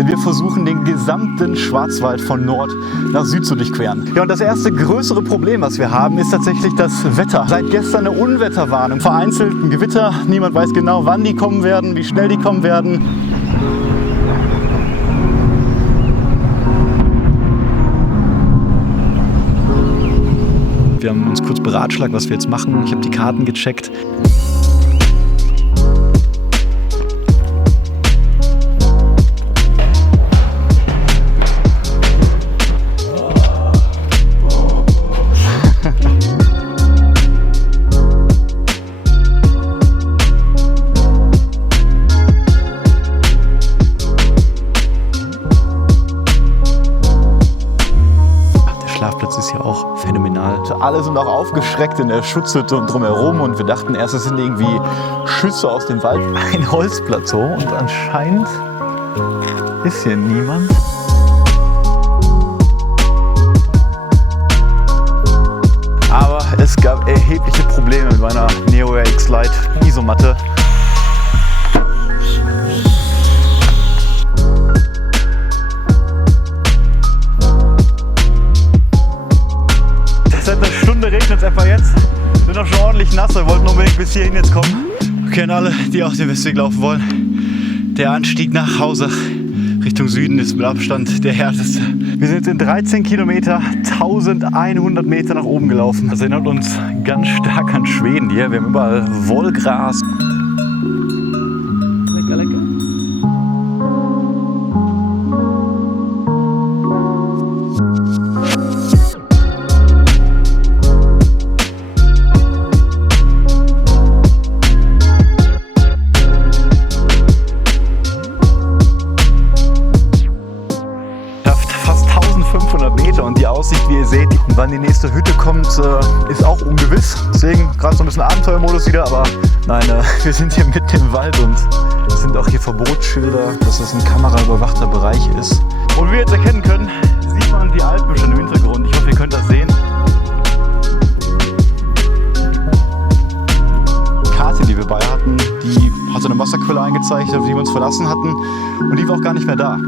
denn wir versuchen, den gesamten Schwarzwald von Nord nach Süd zu durchqueren. Ja, und das erste größere Problem, was wir haben, ist tatsächlich das Wetter. Seit gestern eine Unwetterwarnung, vereinzelt ein Gewitter. Niemand weiß genau, wann die kommen werden, wie schnell die kommen werden. Wir haben uns kurz beratschlagt, was wir jetzt machen. Ich habe die Karten gecheckt. Schlafplatz ist ja auch phänomenal. Alle sind auch aufgeschreckt in der Schutzhütte und drumherum und wir dachten erst, es sind irgendwie Schüsse aus dem Wald. Ein Holzplateau und anscheinend ist hier niemand. Aber es gab erhebliche Probleme mit meiner Neo Air X-Lite Isomatte. Regnet es einfach jetzt. Sind doch schon ordentlich nass. Wir wollten unbedingt bis hierhin jetzt kommen. Wir kennen alle, die auch den Westweg laufen wollen. Der Anstieg nach Hausach Richtung Süden ist mit Abstand der härteste. Wir sind in 13 Kilometer 1100 Meter nach oben gelaufen. Das erinnert uns ganz stark an Schweden hier. Wir haben überall Wollgras. Lecker, lecker. Und die Aussicht, wie ihr seht, wann die nächste Hütte kommt, ist auch ungewiss. Deswegen gerade so ein bisschen Abenteuermodus wieder, aber nein, wir sind hier mitten im Wald und es sind auch hier Verbotsschilder, dass das ein kameraüberwachter Bereich ist. Und wie wir jetzt erkennen können, sieht man die Alpen schon im Hintergrund. Ich hoffe, ihr könnt das sehen. Die Karte, die wir bei hatten, die hatte eine Wasserquelle eingezeichnet, auf die wir uns verlassen hatten und die war auch gar nicht mehr da.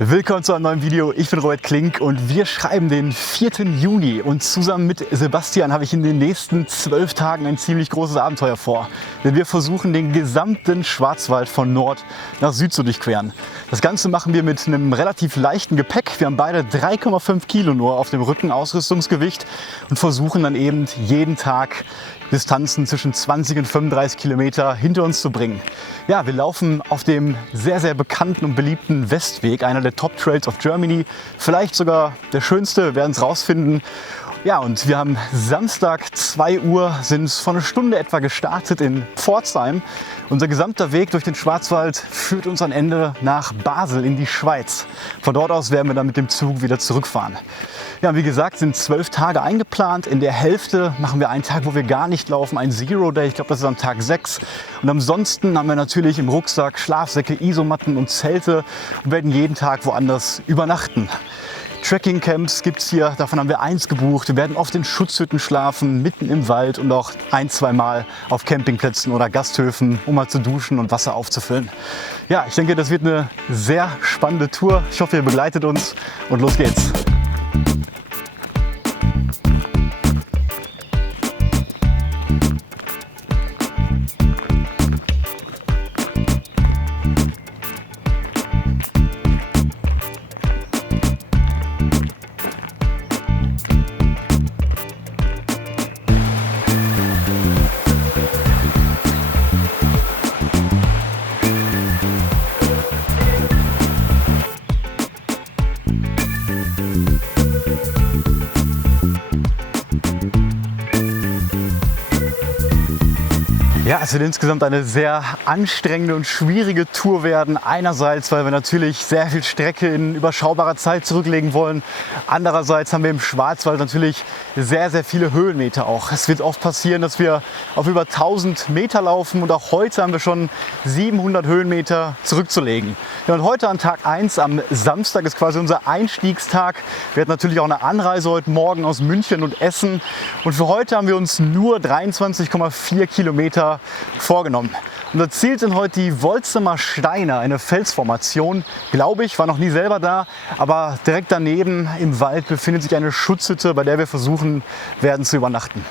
Willkommen zu einem neuen Video. Ich bin Robert Klink und wir schreiben den 4. Juni und zusammen mit Sebastian habe ich in den nächsten 12 Tagen ein ziemlich großes Abenteuer vor. Denn wir versuchen, den gesamten Schwarzwald von Nord nach Süd zu durchqueren. Das Ganze machen wir mit einem relativ leichten Gepäck. Wir haben beide 3,5 Kilo nur auf dem Rücken Ausrüstungsgewicht und versuchen dann eben jeden Tag Distanzen zwischen 20 und 35 Kilometer hinter uns zu bringen. Ja, wir laufen auf dem sehr, sehr bekannten und beliebten Westweg, einer der Top Trails of Germany, vielleicht sogar der schönste, wir werden es rausfinden. Ja, und wir haben Samstag 2 Uhr, sind vor einer Stunde etwa gestartet in Pforzheim. Unser gesamter Weg durch den Schwarzwald führt uns am Ende nach Basel in die Schweiz. Von dort aus werden wir dann mit dem Zug wieder zurückfahren. Ja, wie gesagt, sind 12 Tage eingeplant. In der Hälfte machen wir einen Tag, wo wir gar nicht laufen, ein Zero Day. Ich glaube, das ist am Tag 6. Und ansonsten haben wir natürlich im Rucksack Schlafsäcke, Isomatten und Zelte und werden jeden Tag woanders übernachten. Trekkingcamps gibt es hier, davon haben wir 1 gebucht. Wir werden oft in Schutzhütten schlafen, mitten im Wald und auch 1-2 Mal auf Campingplätzen oder Gasthöfen, um mal zu duschen und Wasser aufzufüllen. Ja, ich denke, das wird eine sehr spannende Tour. Ich hoffe, ihr begleitet uns und los geht's. Ja, es wird insgesamt eine sehr anstrengende und schwierige Tour werden. Einerseits, weil wir natürlich sehr viel Strecke in überschaubarer Zeit zurücklegen wollen. Andererseits haben wir im Schwarzwald natürlich sehr, sehr viele Höhenmeter auch. Es wird oft passieren, dass wir auf über 1000 Meter laufen und auch heute haben wir schon 700 Höhenmeter zurückzulegen. Ja, und heute an Tag 1, am Samstag, ist quasi unser Einstiegstag. Wir hatten natürlich auch eine Anreise heute Morgen aus München und Essen. Und für heute haben wir uns nur 23,4 Kilometer vorgenommen. Unser Ziel sind heute die Wolzemer Steine, eine Felsformation, glaube ich, war noch nie selber da, aber direkt daneben im Wald befindet sich eine Schutzhütte, bei der wir versuchen werden zu übernachten.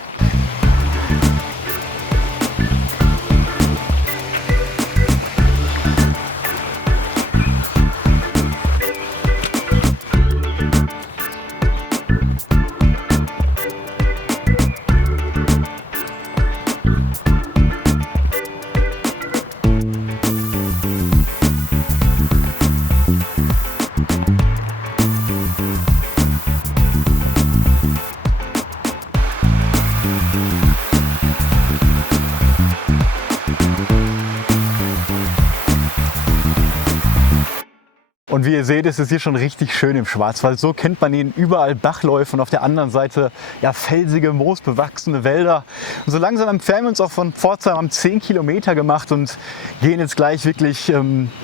Und wie ihr seht, ist es hier schon richtig schön im Schwarzwald. So kennt man ihn, überall Bachläufe und auf der anderen Seite ja, felsige, moosbewachsene Wälder. Und so langsam entfernen wir uns auch von Pforzheim, haben 10 Kilometer gemacht und gehen jetzt gleich wirklich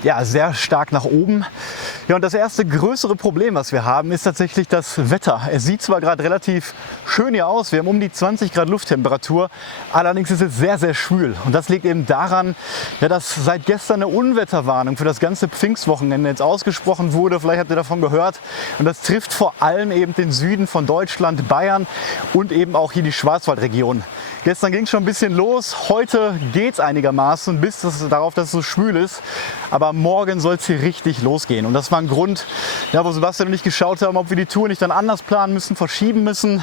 ja, sehr stark nach oben. Ja, und das erste größere Problem, was wir haben, ist tatsächlich das Wetter. Es sieht zwar gerade relativ schön hier aus, wir haben um die 20 Grad Lufttemperatur, allerdings ist es sehr, sehr schwül. Und das liegt eben daran, ja, dass seit gestern eine Unwetterwarnung für das ganze Pfingstwochenende jetzt ausgesprochen wurde. Vielleicht habt ihr davon gehört. Und das trifft vor allem eben den Süden von Deutschland, Bayern und eben auch hier die Schwarzwaldregion. Gestern ging es schon ein bisschen los, heute geht es einigermaßen, bis darauf, dass es so schwül ist. Aber morgen soll es hier richtig losgehen. Und das war ein Grund, ja, wo Sebastian und ich geschaut haben, ob wir die Tour nicht dann anders planen müssen, verschieben müssen.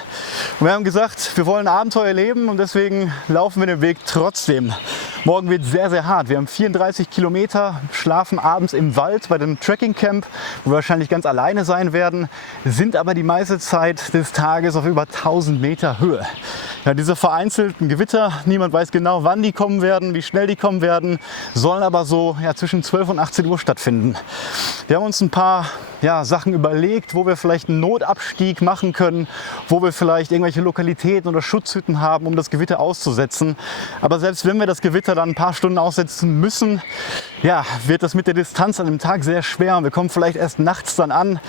Und wir haben gesagt, wir wollen Abenteuer erleben und deswegen laufen wir den Weg trotzdem. Morgen wird sehr, sehr hart. Wir haben 34 Kilometer, schlafen abends im Wald bei dem Trekkingcamp, wo wir wahrscheinlich ganz alleine sein werden, sind aber die meiste Zeit des Tages auf über 1000 Meter Höhe. Ja, diese vereinzelten Gewitter, niemand weiß genau, wann die kommen werden, wie schnell die kommen werden, sollen aber so ja, zwischen 12 und 18 Uhr stattfinden. Wir haben uns ein paar Sachen überlegt, wo wir vielleicht einen Notabstieg machen können, wo wir vielleicht irgendwelche Lokalitäten oder Schutzhütten haben, um das Gewitter auszusetzen. Aber selbst wenn wir das Gewitter dann ein paar Stunden aussetzen müssen, ja, wird das mit der Distanz an dem Tag sehr schwer und wir kommen vielleicht erst nachts dann an.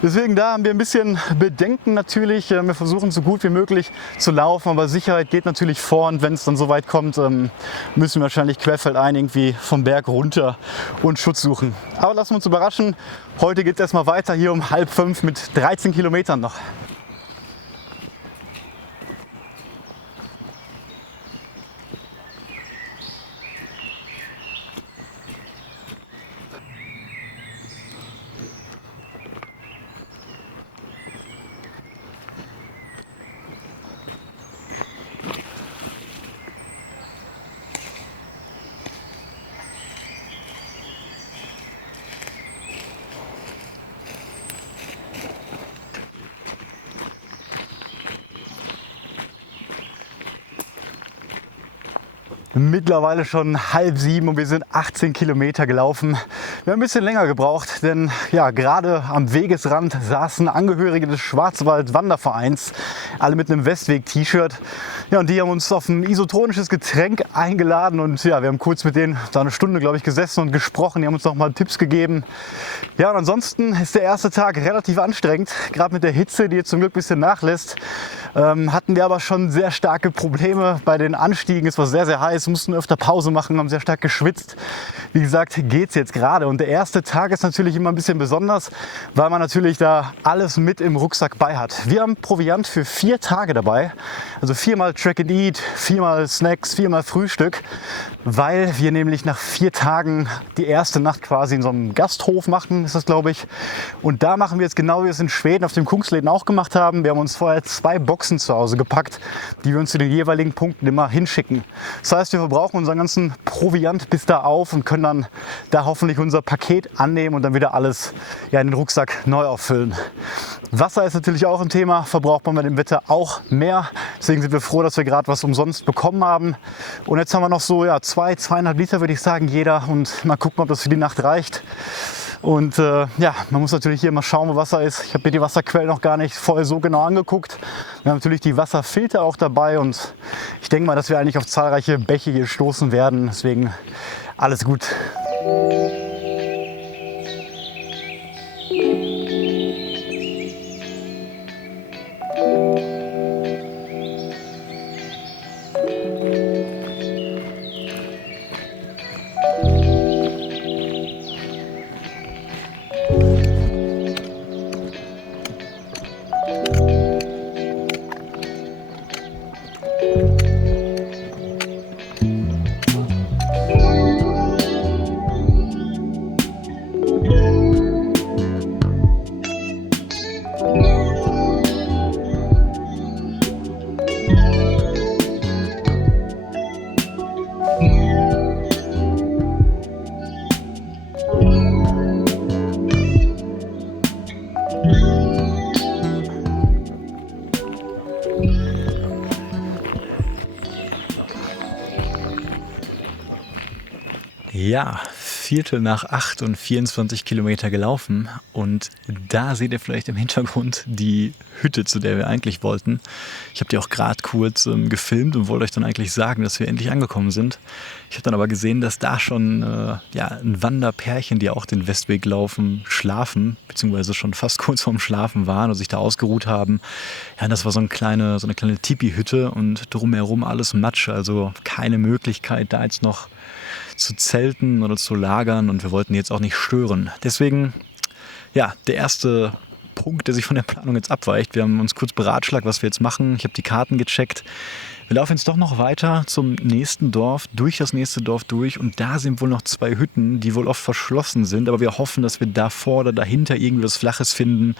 Deswegen da haben wir ein bisschen Bedenken natürlich. Wir versuchen so gut wie möglich zu laufen, aber Sicherheit geht natürlich vor und wenn es dann so weit kommt, müssen wir wahrscheinlich querfeldein irgendwie vom Berg runter und Schutz suchen. Aber lassen wir uns überraschen. Heute geht es erstmal weiter hier um 4:30 mit 13 Kilometern noch. Mittlerweile schon 6:30 und wir sind 18 Kilometer gelaufen. Wir haben ein bisschen länger gebraucht, denn ja, gerade am Wegesrand saßen Angehörige des Schwarzwald-Wandervereins, alle mit einem Westweg-T-Shirt. Ja, und die haben uns auf ein isotonisches Getränk eingeladen und ja, wir haben kurz mit denen da eine Stunde, glaube ich, gesessen und gesprochen. Die haben uns noch mal Tipps gegeben. Ja, und ansonsten ist der erste Tag relativ anstrengend, gerade mit der Hitze, die jetzt zum Glück ein bisschen nachlässt. Hatten wir aber schon sehr starke Probleme bei den Anstiegen. Es war sehr, sehr heiß, mussten öfter Pause machen, haben sehr stark geschwitzt. Wie gesagt, geht es jetzt gerade. Und der erste Tag ist natürlich immer ein bisschen besonders, weil man natürlich da alles mit im Rucksack bei hat. Wir haben Proviant für 4 Tage dabei. Also 4-mal Track and Eat, 4-mal Snacks, 4-mal Frühstück. weil wir nämlich nach 4 Tagen die erste Nacht quasi in so einem Gasthof machen, ist das, glaube ich. Und da machen wir jetzt genau, wie wir es in Schweden auf dem Kungsläden auch gemacht haben. Wir haben uns vorher 2 Boxen zu Hause gepackt, die wir uns zu den jeweiligen Punkten immer hinschicken. Das heißt, wir verbrauchen unseren ganzen Proviant bis da auf und können dann da hoffentlich unser Paket annehmen und dann wieder alles in den Rucksack neu auffüllen. Wasser ist natürlich auch ein Thema, verbraucht man bei dem Wetter auch mehr. Deswegen sind wir froh, dass wir gerade was umsonst bekommen haben. Und jetzt haben wir noch so 2,5 Liter, würde ich sagen, jeder. Und mal gucken, ob das für die Nacht reicht. Und man muss natürlich hier mal schauen, wo Wasser ist. Ich habe mir die Wasserquellen noch gar nicht voll so genau angeguckt. Wir haben natürlich die Wasserfilter auch dabei. Und ich denke mal, dass wir eigentlich auf zahlreiche Bäche hier stoßen werden. Deswegen alles gut. Ja, 7:45 und 24 Kilometer gelaufen und da seht ihr vielleicht im Hintergrund die Hütte, zu der wir eigentlich wollten. Ich habe die auch gerade kurz gefilmt und wollte euch dann eigentlich sagen, dass wir endlich angekommen sind. Ich habe dann aber gesehen, dass da schon ein Wanderpärchen, die auch den Westweg laufen, schlafen, beziehungsweise schon fast kurz vorm Schlafen waren und sich da ausgeruht haben. Ja, das war so eine kleine Tipi-Hütte und drumherum alles Matsch, also keine Möglichkeit, da jetzt noch zu zelten oder zu lagern und wir wollten jetzt auch nicht stören. Deswegen, der erste Punkt, der sich von der Planung jetzt abweicht. Wir haben uns kurz beratschlagt, was wir jetzt machen. Ich habe die Karten gecheckt. Wir laufen jetzt doch noch weiter zum nächsten Dorf, durch das nächste Dorf durch und da sind wohl noch 2 Hütten, die wohl oft verschlossen sind, aber wir hoffen, dass wir davor oder dahinter irgendwie was Flaches finden,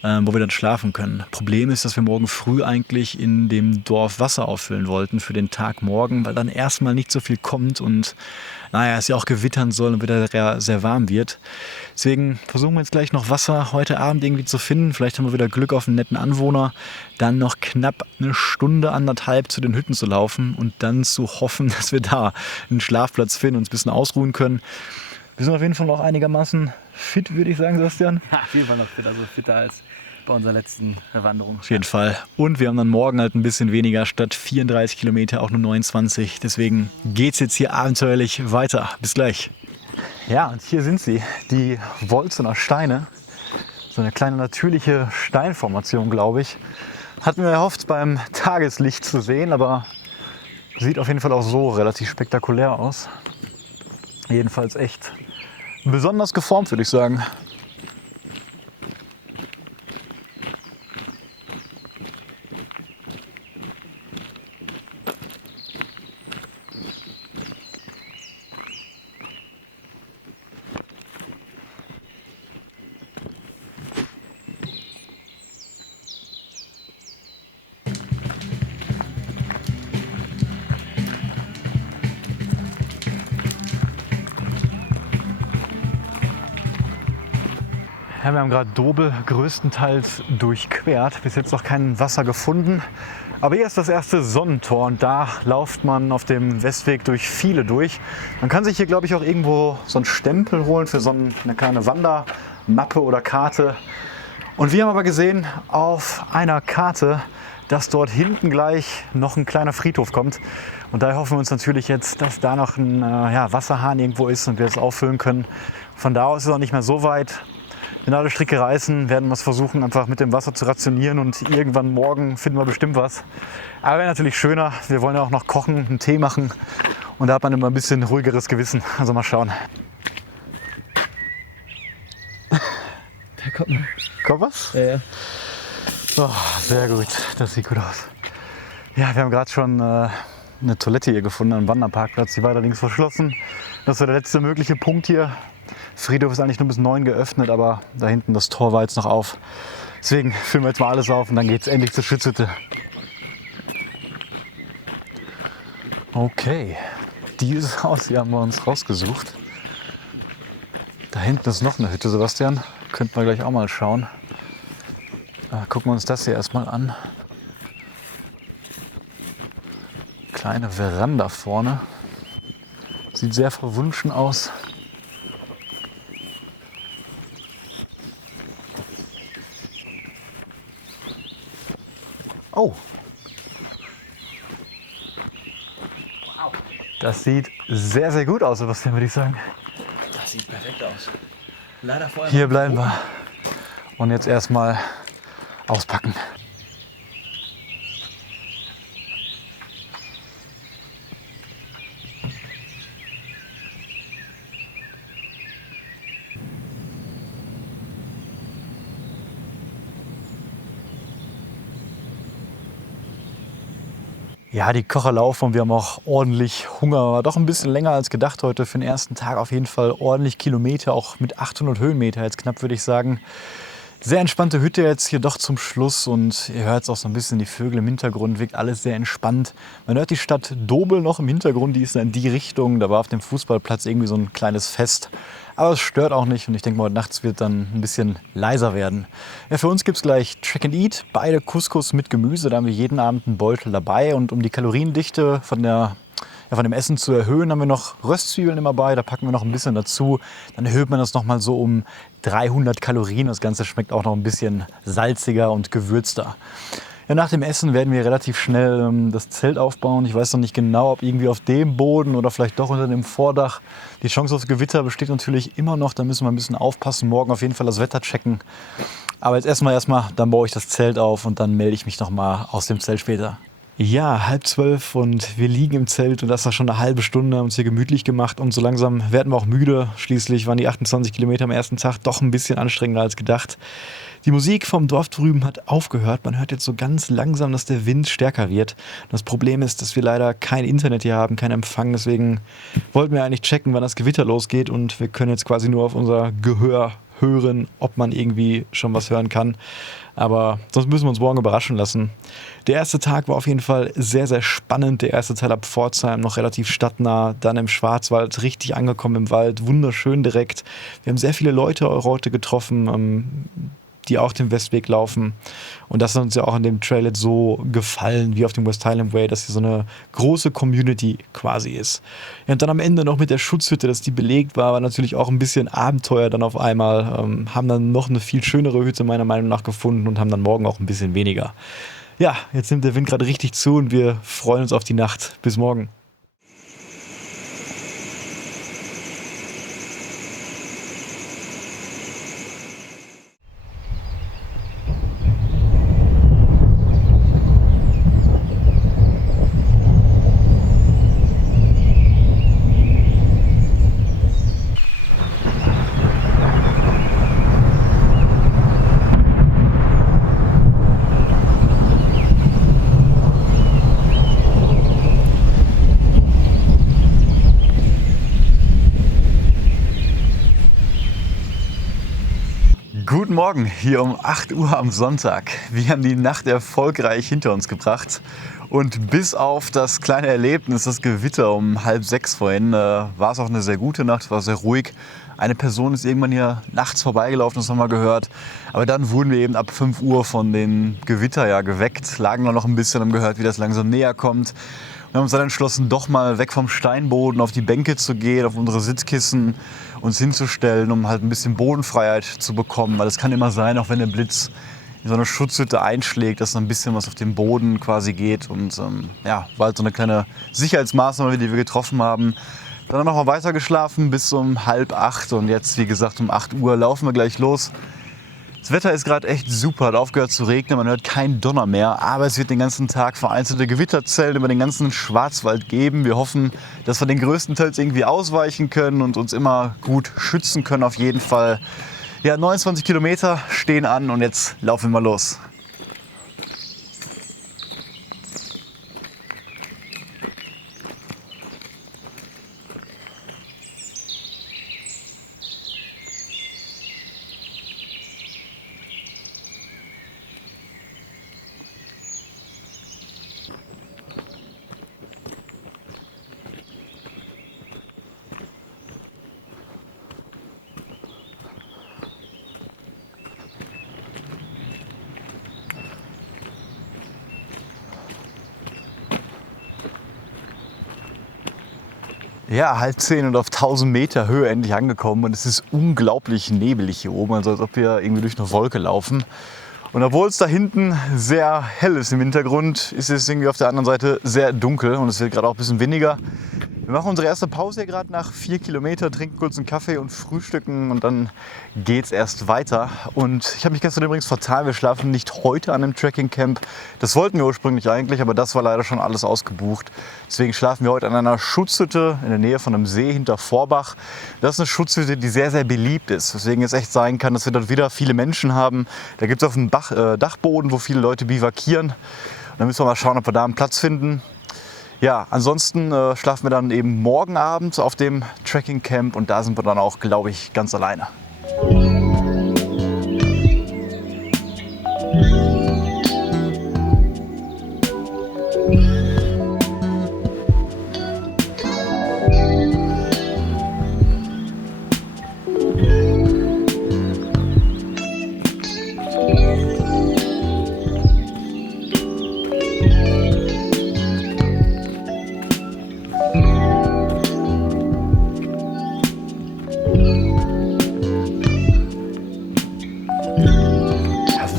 wo wir dann schlafen können. Problem ist, dass wir morgen früh eigentlich in dem Dorf Wasser auffüllen wollten für den Tag morgen, weil dann erstmal nicht so viel kommt und es ja auch gewittern soll und wieder sehr warm wird. Deswegen versuchen wir jetzt gleich noch Wasser heute Abend irgendwie zu finden. Vielleicht haben wir wieder Glück auf einen netten Anwohner. Dann noch knapp 1 Stunde, 1,5 zu den Hütten zu laufen und dann zu hoffen, dass wir da einen Schlafplatz finden und uns ein bisschen ausruhen können. Wir sind auf jeden Fall noch einigermaßen fit, würde ich sagen, Sebastian. Ja, auf jeden Fall noch fit, also fitter als bei unserer letzten Wanderung. Auf jeden Fall. Und wir haben dann morgen halt ein bisschen weniger, statt 34 Kilometer auch nur 29. Deswegen geht's jetzt hier abenteuerlich weiter. Bis gleich. Ja, und hier sind sie, die Wolzener Steine. So eine kleine natürliche Steinformation, glaube ich. Hatten wir erhofft, beim Tageslicht zu sehen, aber sieht auf jeden Fall auch so relativ spektakulär aus. Jedenfalls echt besonders geformt, würde ich sagen. Ja, wir haben gerade Dobel größtenteils durchquert, bis jetzt noch kein Wasser gefunden. Aber hier ist das erste Sonnentor und da läuft man auf dem Westweg durch viele durch. Man kann sich hier, glaube ich, auch irgendwo so einen Stempel holen für so eine kleine Wandermappe oder Karte. Und wir haben aber gesehen auf einer Karte, dass dort hinten gleich noch ein kleiner Friedhof kommt. Und daher hoffen wir uns natürlich jetzt, dass da noch ein Wasserhahn irgendwo ist und wir es auffüllen können. Von da aus ist es auch nicht mehr so weit. Wenn alle Stricke reißen, werden wir es versuchen, einfach mit dem Wasser zu rationieren und irgendwann morgen finden wir bestimmt was. Aber wäre natürlich schöner. Wir wollen ja auch noch kochen, einen Tee machen und da hat man immer ein bisschen ruhigeres Gewissen. Also mal schauen. Da kommt noch. Kommt was? Ja. Oh, sehr gut, das sieht gut aus. Ja, wir haben gerade schon eine Toilette hier gefunden, einen Wanderparkplatz. Die war allerdings verschlossen. Das war der letzte mögliche Punkt hier. Friedhof ist eigentlich nur bis 9 geöffnet, aber da hinten das Tor war jetzt noch auf. Deswegen füllen wir jetzt mal alles auf und dann geht es endlich zur Schutzhütte. Okay, dieses Haus hier haben wir uns rausgesucht. Da hinten ist noch eine Hütte, Sebastian. Könnten wir gleich auch mal schauen. Gucken wir uns das hier erstmal an. Kleine Veranda vorne. Sieht sehr verwunschen aus. Oh! Das sieht sehr, sehr gut aus, Sebastian, würde ich sagen. Das sieht perfekt aus. Leider vorher. Hier bleiben wir. Und jetzt erstmal auspacken. Ja, die Kocher laufen und wir haben auch ordentlich Hunger. War doch ein bisschen länger als gedacht heute für den ersten Tag. Auf jeden Fall ordentlich Kilometer, auch mit 800 Höhenmeter jetzt knapp, würde ich sagen. Sehr entspannte Hütte jetzt hier doch zum Schluss und ihr hört es auch so ein bisschen, die Vögel im Hintergrund, wirkt alles sehr entspannt. Man hört die Stadt Dobel noch im Hintergrund, die ist in die Richtung. Da war auf dem Fußballplatz irgendwie so ein kleines Fest. Aber es stört auch nicht und ich denke mal, heute nachts wird dann ein bisschen leiser werden. Ja, für uns gibt es gleich Track and Eat, beide Couscous mit Gemüse. Da haben wir jeden Abend einen Beutel dabei und um die Kaloriendichte von dem Essen zu erhöhen, haben wir noch Röstzwiebeln immer bei. Da packen wir noch ein bisschen dazu. Dann erhöht man das nochmal so um 300 Kalorien. Das Ganze schmeckt auch noch ein bisschen salziger und gewürzter. Ja, nach dem Essen werden wir relativ schnell das Zelt aufbauen. Ich weiß noch nicht genau, ob irgendwie auf dem Boden oder vielleicht doch unter dem Vordach. Die Chance auf Gewitter besteht natürlich immer noch. Da müssen wir ein bisschen aufpassen. Morgen auf jeden Fall das Wetter checken. Aber jetzt erstmal, dann baue ich das Zelt auf und dann melde ich mich noch mal aus dem Zelt später. Ja, 11:30 und wir liegen im Zelt und das war schon eine halbe Stunde, haben uns hier gemütlich gemacht und so langsam werden wir auch müde. Schließlich waren die 28 Kilometer am ersten Tag doch ein bisschen anstrengender als gedacht. Die Musik vom Dorf drüben hat aufgehört. Man hört jetzt so ganz langsam, dass der Wind stärker wird. Das Problem ist, dass wir leider kein Internet hier haben, keinen Empfang. Deswegen wollten wir eigentlich checken, wann das Gewitter losgeht und wir können jetzt quasi nur auf unser Gehör hören, ob man irgendwie schon was hören kann. Aber sonst müssen wir uns morgen überraschen lassen. Der erste Tag war auf jeden Fall sehr, sehr spannend. Der erste Teil ab Pforzheim noch relativ stadtnah, dann im Schwarzwald, richtig angekommen im Wald, wunderschön direkt. Wir haben sehr viele Leute heute getroffen, die auch den Westweg laufen. Und das hat uns ja auch an dem Trail jetzt so gefallen, wie auf dem West Highland Way, dass hier so eine große Community quasi ist. Ja, und dann am Ende noch mit der Schutzhütte, dass die belegt war natürlich auch ein bisschen Abenteuer dann auf einmal. Haben dann noch eine viel schönere Hütte meiner Meinung nach gefunden und haben dann morgen auch ein bisschen weniger. Ja, jetzt nimmt der Wind gerade richtig zu und wir freuen uns auf die Nacht. Bis morgen. Guten Morgen, hier um 8 Uhr am Sonntag. Wir haben die Nacht erfolgreich hinter uns gebracht. Und bis auf das kleine Erlebnis, das Gewitter um 5:30 vorhin, war es auch eine sehr gute Nacht, war sehr ruhig. Eine Person ist irgendwann hier nachts vorbeigelaufen, das haben wir gehört. Aber dann wurden wir eben ab 5 Uhr von dem Gewitter geweckt, lagen noch ein bisschen, haben gehört, wie das langsam näher kommt. Wir haben uns dann entschlossen, doch mal weg vom Steinboden auf die Bänke zu gehen, auf unsere Sitzkissen, uns hinzustellen, um halt ein bisschen Bodenfreiheit zu bekommen. Weil es kann immer sein, auch wenn der Blitz in so eine Schutzhütte einschlägt, dass noch ein bisschen was auf dem Boden quasi geht. Und war halt so eine kleine Sicherheitsmaßnahme, die wir getroffen haben. Dann haben wir weiter geschlafen bis um 7:30 und jetzt, wie gesagt, um 8 Uhr laufen wir gleich los. Das Wetter ist gerade echt super, hat aufgehört zu regnen, man hört keinen Donner mehr, aber es wird den ganzen Tag vereinzelte Gewitterzellen über den ganzen Schwarzwald geben. Wir hoffen, dass wir den größtenteils irgendwie ausweichen können und uns immer gut schützen können auf jeden Fall. Ja, 29 Kilometer stehen an und jetzt laufen wir mal los. Ja, 9:30 und auf 1000 Meter Höhe endlich angekommen und es ist unglaublich nebelig hier oben, also als ob wir irgendwie durch eine Wolke laufen. Und obwohl es da hinten sehr hell ist im Hintergrund, ist es irgendwie auf der anderen Seite sehr dunkel und es wird gerade auch ein bisschen windiger. Wir machen unsere erste Pause hier gerade nach 4 Kilometer, trinken kurz einen Kaffee und frühstücken und dann geht's erst weiter. Und ich habe mich gestern übrigens vertan, wir schlafen nicht heute an einem Trekking-Camp. Das wollten wir ursprünglich eigentlich, aber das war leider schon alles ausgebucht. Deswegen schlafen wir heute an einer Schutzhütte in der Nähe von einem See hinter Vorbach. Das ist eine Schutzhütte, die sehr, sehr beliebt ist. Deswegen es echt sein kann, dass wir dort wieder viele Menschen haben. Da gibt es auf dem Dachboden, wo viele Leute bivakieren. Und dann müssen wir mal schauen, ob wir da einen Platz finden. Ja, ansonsten schlafen wir dann eben morgen Abend auf dem Trekking Camp und da sind wir dann auch, glaube ich, ganz alleine.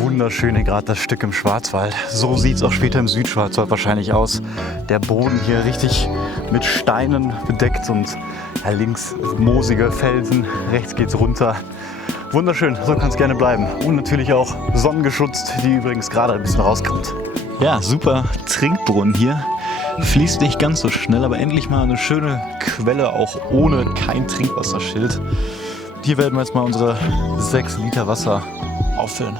Wunderschön hier gerade das Stück im Schwarzwald. So sieht es auch später im Südschwarzwald wahrscheinlich aus. Der Boden hier richtig mit Steinen bedeckt und ja, links moosige Felsen, rechts geht's runter. Wunderschön, so kann es gerne bleiben. Und natürlich auch sonnengeschützt, die übrigens gerade ein bisschen rauskommt. Ja, super Trinkbrunnen hier. Fließt nicht ganz so schnell, aber endlich mal eine schöne Quelle, auch ohne kein Trinkwasserschild. Hier werden wir jetzt mal unsere 6 Liter Wasser auffüllen.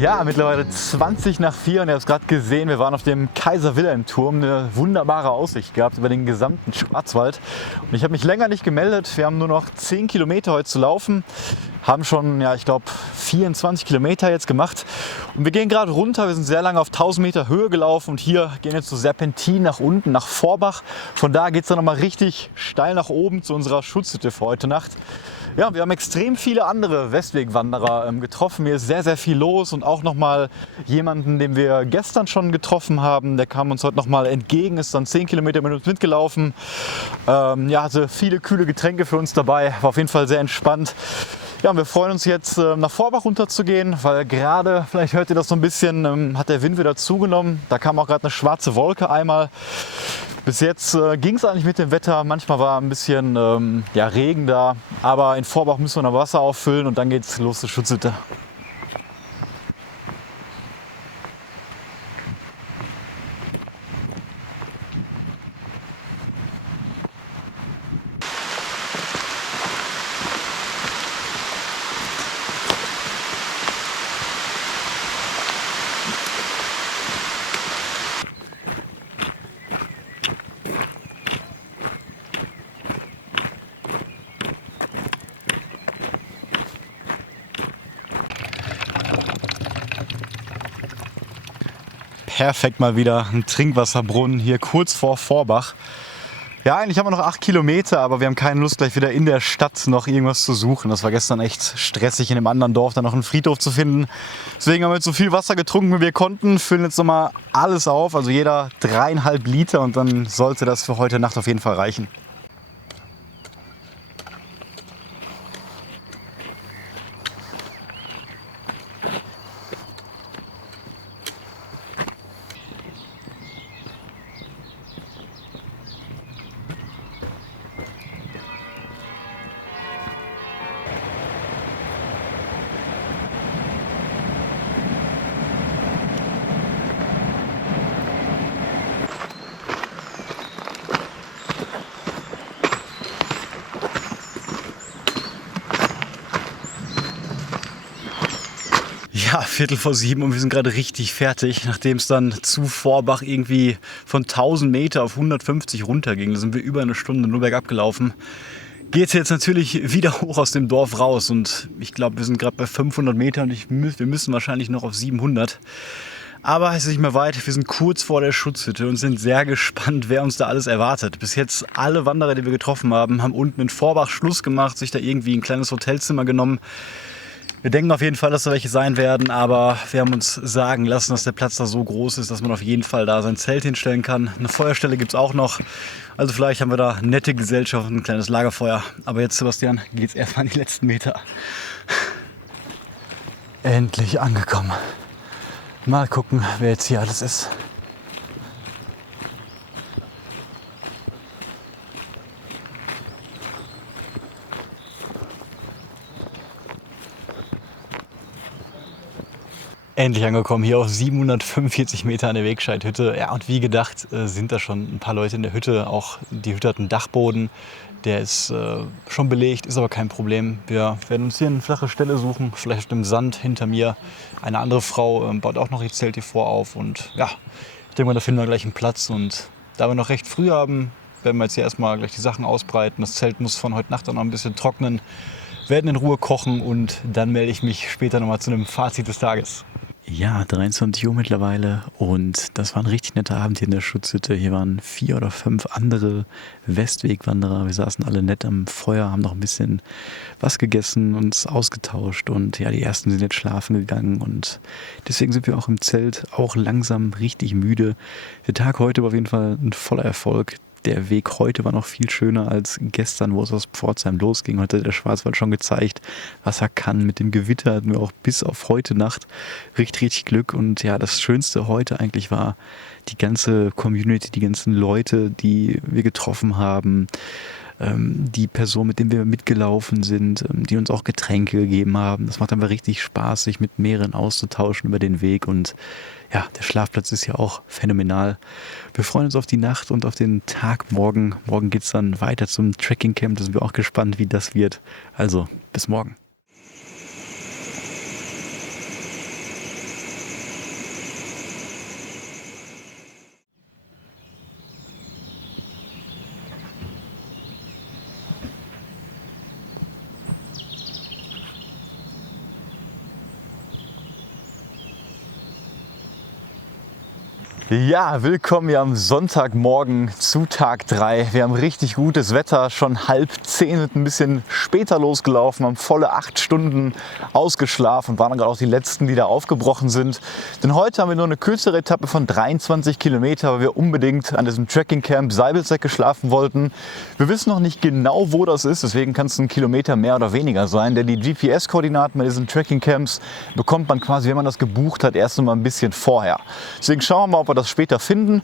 Ja, mittlerweile 20 nach 4 und ihr habt es gerade gesehen, wir waren auf dem Kaiser-Wilhelm-Turm, eine wunderbare Aussicht gehabt über den gesamten Schwarzwald. Und ich habe mich länger nicht gemeldet, wir haben nur noch 10 Kilometer heute zu laufen, haben schon, ja, ich glaube 24 Kilometer jetzt gemacht und wir gehen gerade runter, wir sind sehr lange auf 1000 Meter Höhe gelaufen und hier gehen jetzt so Serpentin nach unten, nach Vorbach. Von da geht es dann nochmal richtig steil nach oben zu unserer Schutzhütte für heute Nacht. Ja, wir haben extrem viele andere Westwegwanderer getroffen. Hier ist sehr, sehr viel los und auch nochmal jemanden, den wir gestern schon getroffen haben. Der kam uns heute nochmal entgegen, ist dann 10 Kilometer mit uns mitgelaufen. Ja, hatte viele kühle Getränke für uns dabei, war auf jeden Fall sehr entspannt. Ja, und wir freuen uns jetzt nach Vorbach runter zu gehen, weil gerade, vielleicht hört ihr das so ein bisschen, hat der Wind wieder zugenommen. Da kam auch gerade eine schwarze Wolke einmal. Bis jetzt ging es eigentlich mit dem Wetter. Manchmal war ein bisschen ja, Regen da, aber in Vorbach müssen wir noch Wasser auffüllen und dann geht es los zur Schutzhütte. Perfekt mal wieder ein Trinkwasserbrunnen hier kurz vor Vorbach. Ja, eigentlich haben wir noch 8 Kilometer, aber wir haben keine Lust, gleich wieder in der Stadt noch irgendwas zu suchen. Das war gestern echt stressig, in einem anderen Dorf dann noch einen Friedhof zu finden. Deswegen haben wir jetzt so viel Wasser getrunken, wie wir konnten, füllen jetzt nochmal alles auf, also jeder 3,5 Liter und dann sollte das für heute Nacht auf jeden Fall reichen. Ja, 6:15 und wir sind gerade richtig fertig, nachdem es dann zu Vorbach irgendwie von 1000 Meter auf 150 runterging. Da sind wir über eine Stunde nur bergab gelaufen. Geht es jetzt natürlich wieder hoch aus dem Dorf raus und ich glaube, wir sind gerade bei 500 Metern und wir müssen wahrscheinlich noch auf 700. Aber es ist nicht mehr weit, wir sind kurz vor der Schutzhütte und sind sehr gespannt, wer uns da alles erwartet. Bis jetzt alle Wanderer, die wir getroffen haben, haben unten in Vorbach Schluss gemacht, sich da irgendwie ein kleines Hotelzimmer genommen. Wir denken auf jeden Fall, dass da welche sein werden, aber wir haben uns sagen lassen, dass der Platz da so groß ist, dass man auf jeden Fall da sein Zelt hinstellen kann. Eine Feuerstelle gibt es auch noch. Also vielleicht haben wir da nette Gesellschaft und ein kleines Lagerfeuer. Aber jetzt, Sebastian, geht es erstmal an die letzten Meter. Endlich angekommen. Mal gucken, wer jetzt hier alles ist. Endlich angekommen, hier auf 745 Meter an der Wegscheidhütte. Ja, und wie gedacht sind da schon ein paar Leute in der Hütte. Auch die Hütte hat einen Dachboden, der ist schon belegt, ist aber kein Problem. Wir werden uns hier eine flache Stelle suchen, vielleicht auf dem Sand hinter mir. Eine andere Frau baut auch noch ihr Zelt hier vor auf. Und ja, ich denke mal, da finden wir gleich einen Platz. Und da wir noch recht früh haben, werden wir jetzt hier erstmal gleich die Sachen ausbreiten. Das Zelt muss von heute Nacht auch noch ein bisschen trocknen. Werden in Ruhe kochen und dann melde ich mich später nochmal zu einem Fazit des Tages. Ja, 23 Uhr mittlerweile und das war ein richtig netter Abend hier in der Schutzhütte. Hier waren 4 oder 5 andere Westwegwanderer. Wir saßen alle nett am Feuer, haben noch ein bisschen was gegessen, uns ausgetauscht und ja, die ersten sind jetzt schlafen gegangen und deswegen sind wir auch im Zelt auch langsam richtig müde. Der Tag heute war auf jeden Fall ein voller Erfolg. Der Weg heute war noch viel schöner als gestern, wo es aus Pforzheim losging. Heute hat der Schwarzwald schon gezeigt, was er kann. Mit dem Gewitter hatten wir auch bis auf heute Nacht richtig Glück. Und ja, das Schönste heute eigentlich war die ganze Community, die ganzen Leute, die wir getroffen haben. Die Personen, mit denen wir mitgelaufen sind, die uns auch Getränke gegeben haben. Das macht einfach richtig Spaß, sich mit mehreren auszutauschen über den Weg. Und ja, der Schlafplatz ist ja auch phänomenal. Wir freuen uns auf die Nacht und auf den Tag morgen. Morgen geht es dann weiter zum Trekkingcamp. Da sind wir auch gespannt, wie das wird. Also, bis morgen. Ja, willkommen hier am Sonntagmorgen zu Tag 3. Wir haben richtig gutes Wetter, schon 9:30 sind ein bisschen später losgelaufen, haben volle 8 Stunden ausgeschlafen und waren dann gerade auch die letzten, die da aufgebrochen sind. Denn heute haben wir nur eine kürzere Etappe von 23 Kilometer, weil wir unbedingt an diesem Trekkingcamp Seibelzec geschlafen wollten. Wir wissen noch nicht genau, wo das ist, deswegen kann es ein Kilometer mehr oder weniger sein, denn die GPS-Koordinaten bei diesen Trekkingcamps bekommt man quasi, wenn man das gebucht hat, erst noch mal ein bisschen vorher. Deswegen schauen wir mal, ob wir das später finden.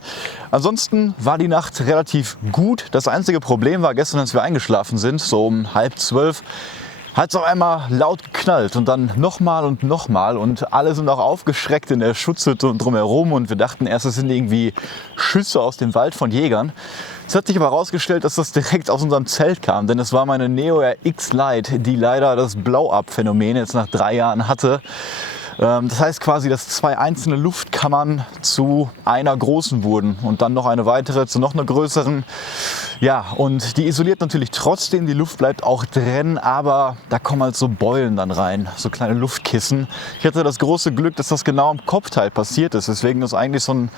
Ansonsten war die Nacht relativ gut. Das einzige Problem war gestern, als wir eingeschlafen sind, so um 11:30, hat es auf einmal laut geknallt und dann nochmal und alle sind auch aufgeschreckt in der Schutzhütte und drumherum und wir dachten erst, es sind irgendwie Schüsse aus dem Wald von Jägern. Es hat sich aber herausgestellt, dass das direkt aus unserem Zelt kam, denn es war meine Neo RX Lite, die leider das Blow-Up-Phänomen jetzt nach 3 Jahren hatte. Das heißt quasi, dass 2 einzelne Luftkammern zu einer großen wurden und dann noch eine weitere zu noch einer größeren. Ja, und die isoliert natürlich trotzdem, die Luft bleibt auch drin, aber da kommen halt so Beulen dann rein, so kleine Luftkissen. Ich hatte das große Glück, dass das genau am Kopfteil passiert ist, weswegen das eigentlich so ein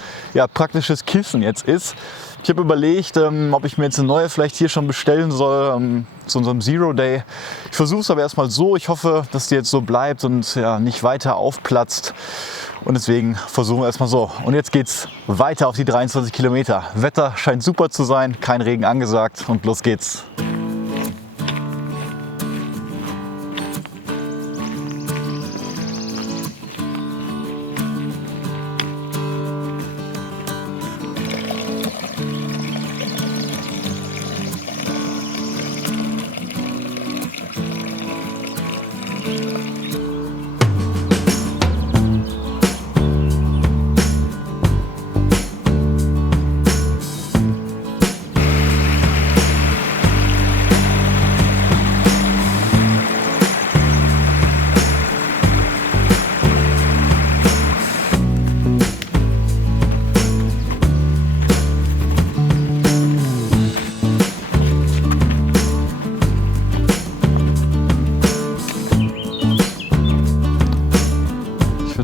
praktisches Kissen jetzt ist. Ich habe überlegt, ob ich mir jetzt eine neue vielleicht hier schon bestellen soll zu unserem Zero Day. Ich versuche es aber erstmal so. Ich hoffe, dass die jetzt so bleibt und nicht weiter aufplatzt. Und deswegen versuchen wir erstmal so. Und jetzt geht's weiter auf die 23 Kilometer. Wetter scheint super zu sein, kein Regen angesagt und los geht's.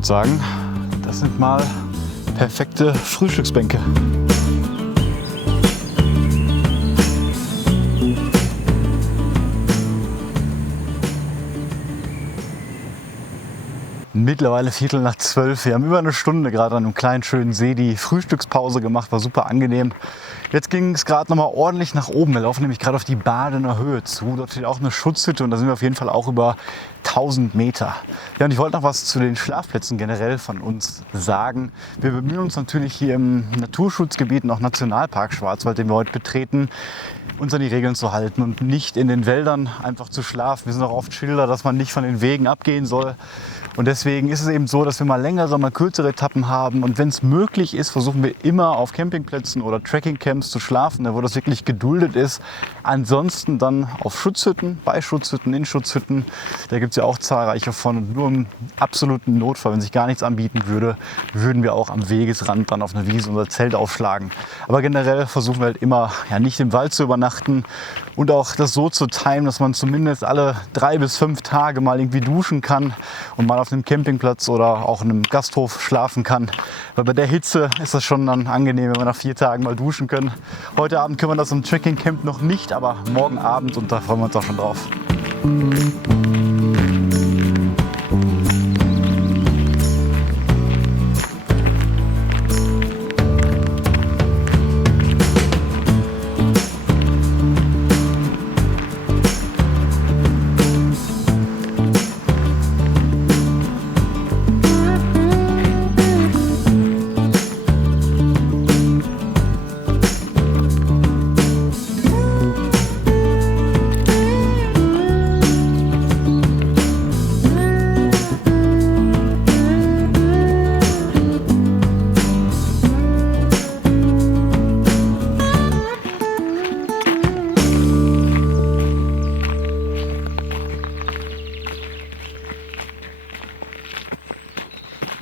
würde sagen, das sind mal perfekte Frühstücksbänke. Mittlerweile 11:45. Wir haben über eine Stunde gerade an einem kleinen schönen See die Frühstückspause gemacht, war super angenehm. Jetzt ging es gerade noch mal ordentlich nach oben. Wir laufen nämlich gerade auf die Badener Höhe zu. Dort steht auch eine Schutzhütte und da sind wir auf jeden Fall auch über 1000 Meter. Ja, und ich wollte noch was zu den Schlafplätzen generell von uns sagen. Wir bemühen uns natürlich hier im Naturschutzgebiet und auch Nationalpark Schwarzwald, den wir heute betreten, uns an die Regeln zu halten und nicht in den Wäldern einfach zu schlafen. Wir sind auch oft Schilder, dass man nicht von den Wegen abgehen soll. Und deswegen ist es eben so, dass wir mal längere, mal kürzere Etappen haben. Und wenn es möglich ist, versuchen wir immer auf Campingplätzen oder Trekkingcamps zu schlafen, wo das wirklich geduldet ist. Ansonsten dann auf Schutzhütten, bei Schutzhütten, in Schutzhütten. Da gibt es ja auch zahlreiche von. Und nur im absoluten Notfall, wenn sich gar nichts anbieten würde, würden wir auch am Wegesrand dann auf einer Wiese unser Zelt aufschlagen. Aber generell versuchen wir halt immer, ja, nicht im Wald zu übernachten und auch das so zu timen, dass man zumindest alle 3 bis 5 Tage mal irgendwie duschen kann und mal auf einem Campingplatz oder auch in einem Gasthof schlafen kann. Weil bei der Hitze ist das schon dann angenehm, wenn wir nach 4 Tagen mal duschen können. Heute Abend können wir das im Trekkingcamp noch nicht, aber morgen Abend, und da freuen wir uns auch schon drauf.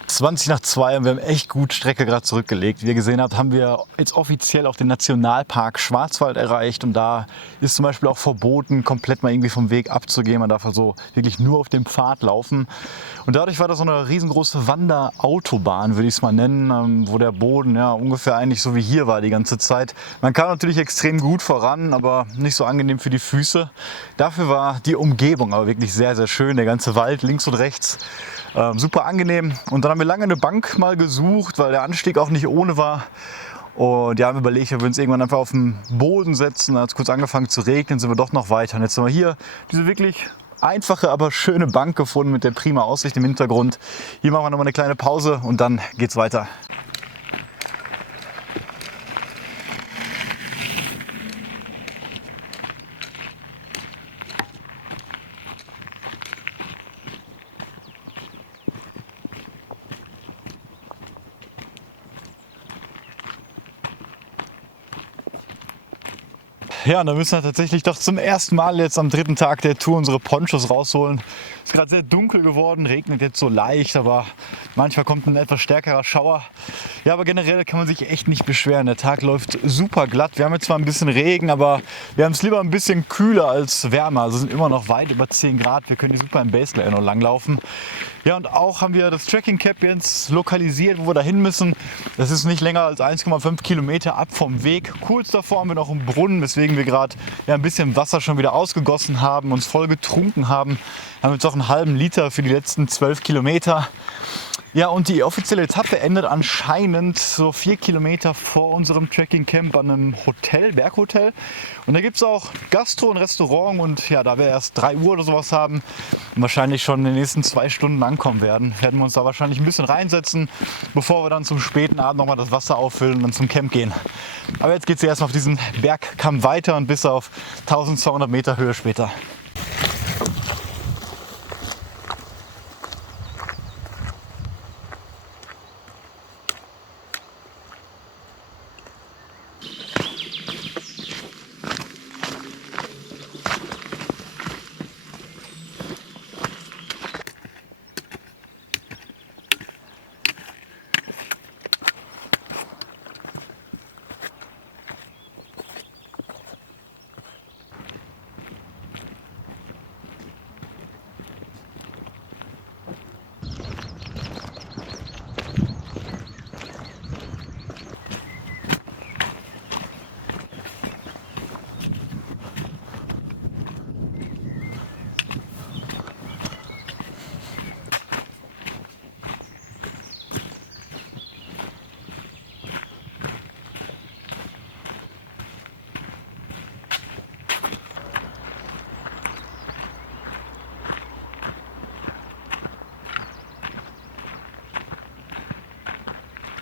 20 nach 2 und wir haben echt gut Strecke gerade zurückgelegt. Wie ihr gesehen habt, haben wir jetzt offiziell auch den Nationalpark Schwarzwald erreicht und da ist zum Beispiel auch verboten, komplett mal irgendwie vom Weg abzugehen. Man darf also wirklich nur auf dem Pfad laufen. Und dadurch war das so eine riesengroße Wanderautobahn, würde ich es mal nennen, wo der Boden ja ungefähr eigentlich so wie hier war die ganze Zeit. Man kam natürlich extrem gut voran, aber nicht so angenehm für die Füße. Dafür war die Umgebung aber wirklich sehr, sehr schön. Der ganze Wald links und rechts. Super angenehm. Und dann haben wir lange eine Bank mal gesucht, weil der Anstieg auch nicht ohne war. Und ja, haben überlegt, ob wir uns irgendwann einfach auf den Boden setzen. Dann hat es kurz angefangen zu regnen, sind wir doch noch weiter. Und jetzt sind wir hier, diese wirklich einfache, aber schöne Bank gefunden mit der prima Aussicht im Hintergrund. Hier machen wir nochmal eine kleine Pause und dann geht's weiter. Ja, und dann müssen wir tatsächlich doch zum ersten Mal jetzt am 3. Tag der Tour unsere Ponchos rausholen. Es ist gerade sehr dunkel geworden, regnet jetzt so leicht, aber manchmal kommt ein etwas stärkerer Schauer. Ja, aber generell kann man sich echt nicht beschweren. Der Tag läuft super glatt. Wir haben jetzt zwar ein bisschen Regen, aber wir haben es lieber ein bisschen kühler als wärmer. Also sind immer noch weit über 10 Grad. Wir können hier super im Baselayer noch langlaufen. Ja, und auch haben wir das Trekking Camp jetzt lokalisiert, wo wir da hin müssen. Das ist nicht länger als 1,5 Kilometer ab vom Weg. Kurz davor haben wir noch einen Brunnen, weswegen wir gerade ein bisschen Wasser schon wieder ausgegossen haben, uns voll getrunken haben. Haben jetzt auch einen halben Liter für die letzten 12 Kilometer. Ja, und die offizielle Etappe endet anscheinend so 4 Kilometer vor unserem Trekking-Camp an einem Hotel, Berghotel. Und da gibt es auch Gastro und Restaurant und ja, da wir erst 3 Uhr oder sowas haben und wahrscheinlich schon in den nächsten 2 Stunden ankommen werden wir uns da wahrscheinlich ein bisschen reinsetzen, bevor wir dann zum späten Abend nochmal das Wasser auffüllen und dann zum Camp gehen. Aber jetzt geht es erstmal auf diesen Bergkamm weiter und bis auf 1200 Meter Höhe später.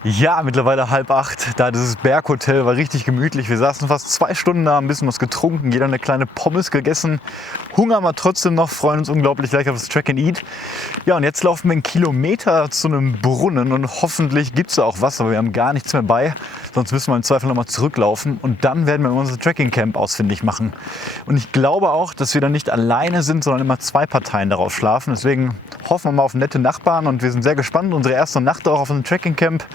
Ja, mittlerweile 7:30. Da dieses Berghotel war richtig gemütlich. Wir saßen fast 2 Stunden da, haben ein bisschen was getrunken, jeder eine kleine Pommes gegessen. Hunger haben wir trotzdem noch, freuen uns unglaublich gleich auf das Track and Eat. Ja, und jetzt laufen wir einen Kilometer zu einem Brunnen und hoffentlich gibt es da auch Wasser, aber wir haben gar nichts mehr bei. Sonst müssen wir im Zweifel nochmal zurücklaufen und dann werden wir unser Trekking Camp ausfindig machen. Und ich glaube auch, dass wir dann nicht alleine sind, sondern immer 2 Parteien darauf schlafen. Deswegen hoffen wir mal auf nette Nachbarn und wir sind sehr gespannt. Unsere erste Nacht auch auf einem Trekking Camp.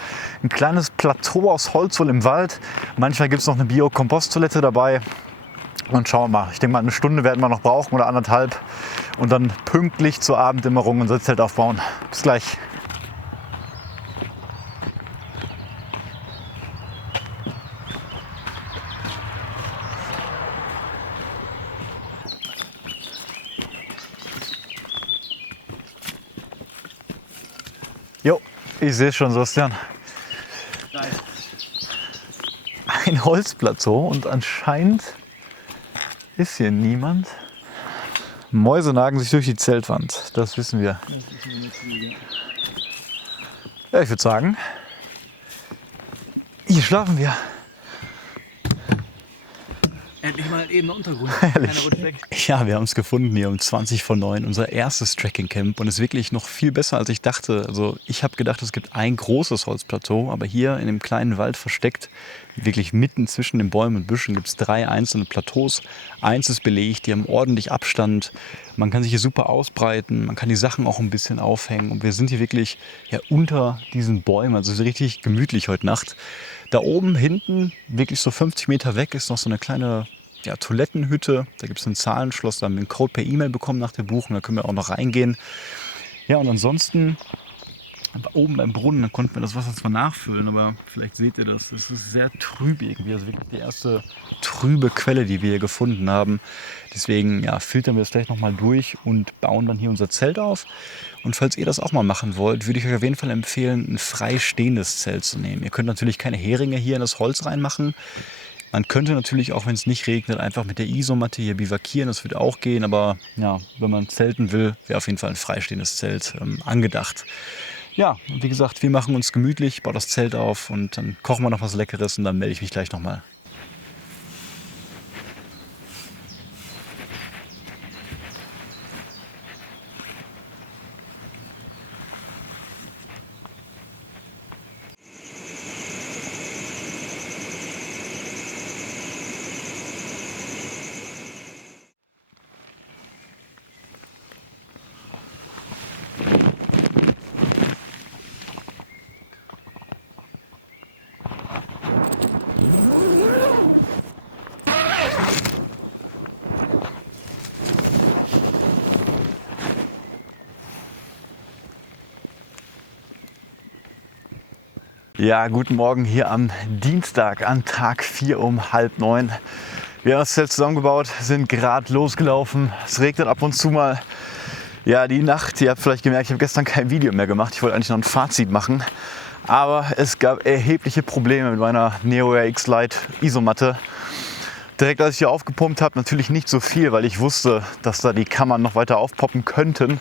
Ein kleines Plateau aus Holz wohl im Wald. Manchmal gibt es noch eine Bio-Komposttoilette dabei. Und schauen wir mal. Ich denke mal, 1 Stunde werden wir noch brauchen oder 1,5. Und dann pünktlich zur Abenddämmerung unser Zelt aufbauen. Bis gleich. Jo, ich sehe schon, Sebastian. Geil. Ein Holzplateau und anscheinend ist hier niemand. Mäuse nagen sich durch die Zeltwand, das wissen wir. Ja, ich würde sagen, hier schlafen wir. Endlich mal eben Untergrund. Keiner rutscht weg. Ja, wir haben es gefunden hier um 20 vor 9, unser erstes Trekking Camp und ist wirklich noch viel besser als ich dachte. Also ich habe gedacht, es gibt ein großes Holzplateau, aber hier in dem kleinen Wald versteckt, wirklich mitten zwischen den Bäumen und Büschen, gibt es 3 einzelne Plateaus. Eins ist belegt, die haben ordentlich Abstand. Man kann sich hier super ausbreiten, man kann die Sachen auch ein bisschen aufhängen und wir sind hier wirklich unter diesen Bäumen, also es ist richtig gemütlich heute Nacht. Da oben hinten, wirklich so 50 Meter weg, ist noch so eine kleine Toilettenhütte. Da gibt es ein Zahlenschloss, da haben wir einen Code per E-Mail bekommen nach der Buchung, da können wir auch noch reingehen. Ja, und ansonsten oben beim Brunnen, da konnten wir das Wasser zwar nachfüllen, aber vielleicht seht ihr das, es ist sehr trüb irgendwie, also wirklich die erste trübe Quelle, die wir hier gefunden haben. Deswegen filtern wir es gleich nochmal durch und bauen dann hier unser Zelt auf. Und falls ihr das auch mal machen wollt, würde ich euch auf jeden Fall empfehlen, ein freistehendes Zelt zu nehmen. Ihr könnt natürlich keine Heringe hier in das Holz reinmachen. Man könnte natürlich auch, wenn es nicht regnet, einfach mit der Isomatte hier bivakieren, das würde auch gehen. Aber ja, wenn man zelten will, wäre auf jeden Fall ein freistehendes Zelt angedacht. Ja, und wie gesagt, wir machen uns gemütlich, bauen das Zelt auf und dann kochen wir noch was Leckeres und dann melde ich mich gleich nochmal. Ja, guten Morgen hier am Dienstag an Tag 4 um 8:30. Wir haben das Zelt zusammengebaut, sind gerade losgelaufen. Es regnet ab und zu mal. Ja, die Nacht, ihr habt vielleicht gemerkt, ich habe gestern kein Video mehr gemacht. Ich wollte eigentlich noch ein Fazit machen. Aber es gab erhebliche Probleme mit meiner Neo Air X Lite Isomatte. Direkt als ich hier aufgepumpt habe, natürlich nicht so viel, weil ich wusste, dass da die Kammern noch weiter aufpoppen könnten.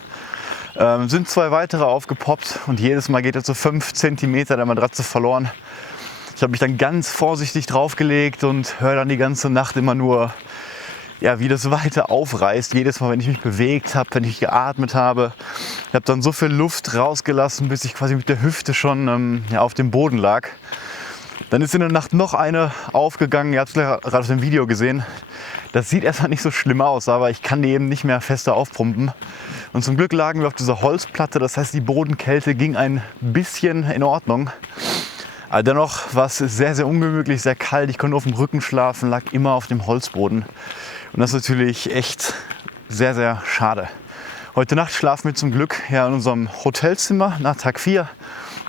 Sind 2 weitere aufgepoppt und jedes Mal geht jetzt so 5 cm der Matratze verloren. Ich habe mich dann ganz vorsichtig draufgelegt und höre dann die ganze Nacht immer nur, wie das weiter aufreißt. Jedes Mal, wenn ich mich bewegt habe, wenn ich geatmet habe. Ich habe dann so viel Luft rausgelassen, bis ich quasi mit der Hüfte schon auf dem Boden lag. Dann ist in der Nacht noch eine aufgegangen, ihr habt es gerade auf dem Video gesehen. Das sieht erstmal nicht so schlimm aus, aber ich kann die eben nicht mehr fester aufpumpen. Und zum Glück lagen wir auf dieser Holzplatte, das heißt die Bodenkälte ging ein bisschen in Ordnung. Aber dennoch war es sehr, sehr ungemütlich, sehr kalt. Ich konnte auf dem Rücken schlafen, lag immer auf dem Holzboden. Und das ist natürlich echt sehr, sehr schade. Heute Nacht schlafen wir zum Glück in unserem Hotelzimmer nach Tag 4.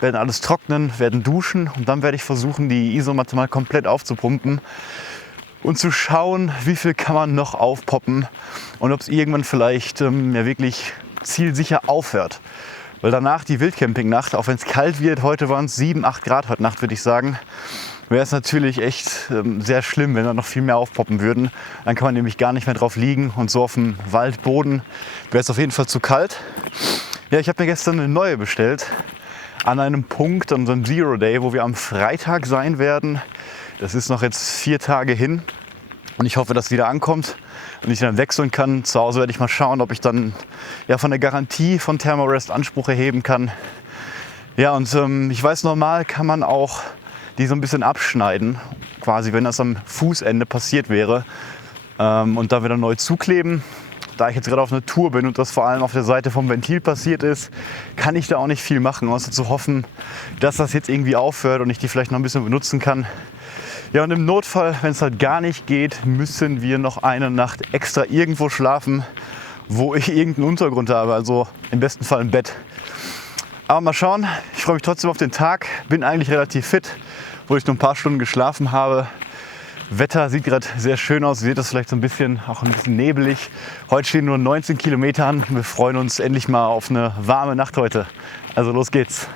Werden alles trocknen, werden duschen und dann werde ich versuchen, die Isomatte mal komplett aufzupumpen und zu schauen, wie viel kann man noch aufpoppen und ob es irgendwann vielleicht wirklich zielsicher aufhört. Weil danach die Wildcampingnacht, auch wenn es kalt wird, heute waren es 7, 8 Grad heute Nacht, würde ich sagen, wäre es natürlich echt sehr schlimm, wenn wir noch viel mehr aufpoppen würden. Dann kann man nämlich gar nicht mehr drauf liegen und so auf dem Waldboden wäre es auf jeden Fall zu kalt. Ja, ich habe mir gestern eine neue bestellt. an einem Punkt, an unserem Zero Day, wo wir am Freitag sein werden. Das ist noch jetzt 4 Tage hin und ich hoffe, dass es wieder ankommt und ich dann wechseln kann. Zu Hause werde ich mal schauen, ob ich dann von der Garantie von Thermarest Anspruch erheben kann. Ja, und ich weiß, normal kann man auch die so ein bisschen abschneiden, quasi wenn das am Fußende passiert wäre, und da wieder neu zukleben. Da ich jetzt gerade auf einer Tour bin und das vor allem auf der Seite vom Ventil passiert ist, kann ich da auch nicht viel machen, außer zu hoffen, dass das jetzt irgendwie aufhört und ich die vielleicht noch ein bisschen benutzen kann. Ja, und im Notfall, wenn es halt gar nicht geht, müssen wir noch eine Nacht extra irgendwo schlafen, wo ich irgendeinen Untergrund habe, also im besten Fall ein Bett. Aber mal schauen, ich freue mich trotzdem auf den Tag, bin eigentlich relativ fit, wo ich nur ein paar Stunden geschlafen habe. Wetter sieht gerade sehr schön aus, ihr seht das vielleicht so ein bisschen nebelig. Heute stehen nur 19 Kilometer an, wir freuen uns endlich mal auf eine warme Nacht heute. Also los geht's.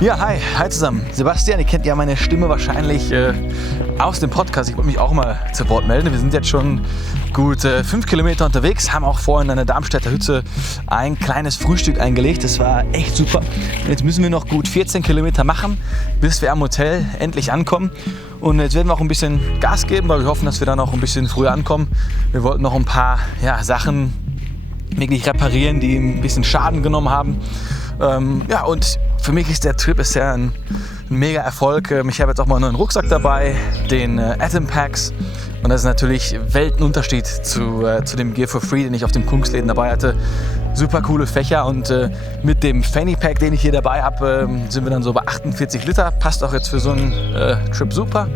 Ja, hi zusammen. Sebastian, ihr kennt ja meine Stimme wahrscheinlich aus dem Podcast. Ich wollte mich auch mal zu Wort melden. Wir sind jetzt schon gut 5 Kilometer unterwegs, haben auch vorhin in einer Darmstädter Hütte ein kleines Frühstück eingelegt. Das war echt super. Und jetzt müssen wir noch gut 14 Kilometer machen, bis wir am Hotel endlich ankommen. Und jetzt werden wir auch ein bisschen Gas geben, weil wir hoffen, dass wir dann auch ein bisschen früher ankommen. Wir wollten noch ein paar Sachen wirklich reparieren, die ein bisschen Schaden genommen haben. Und für mich ist der Trip ein mega Erfolg. Ich habe jetzt auch mal einen neuen Rucksack dabei, den Atom Packs. Und das ist natürlich Weltenunterschied zu dem Gear for Free, den ich auf dem Kunstläden dabei hatte. Super coole Fächer und mit dem Fanny Pack, den ich hier dabei habe, sind wir dann so bei 48 Liter. Passt auch jetzt für so einen Trip super.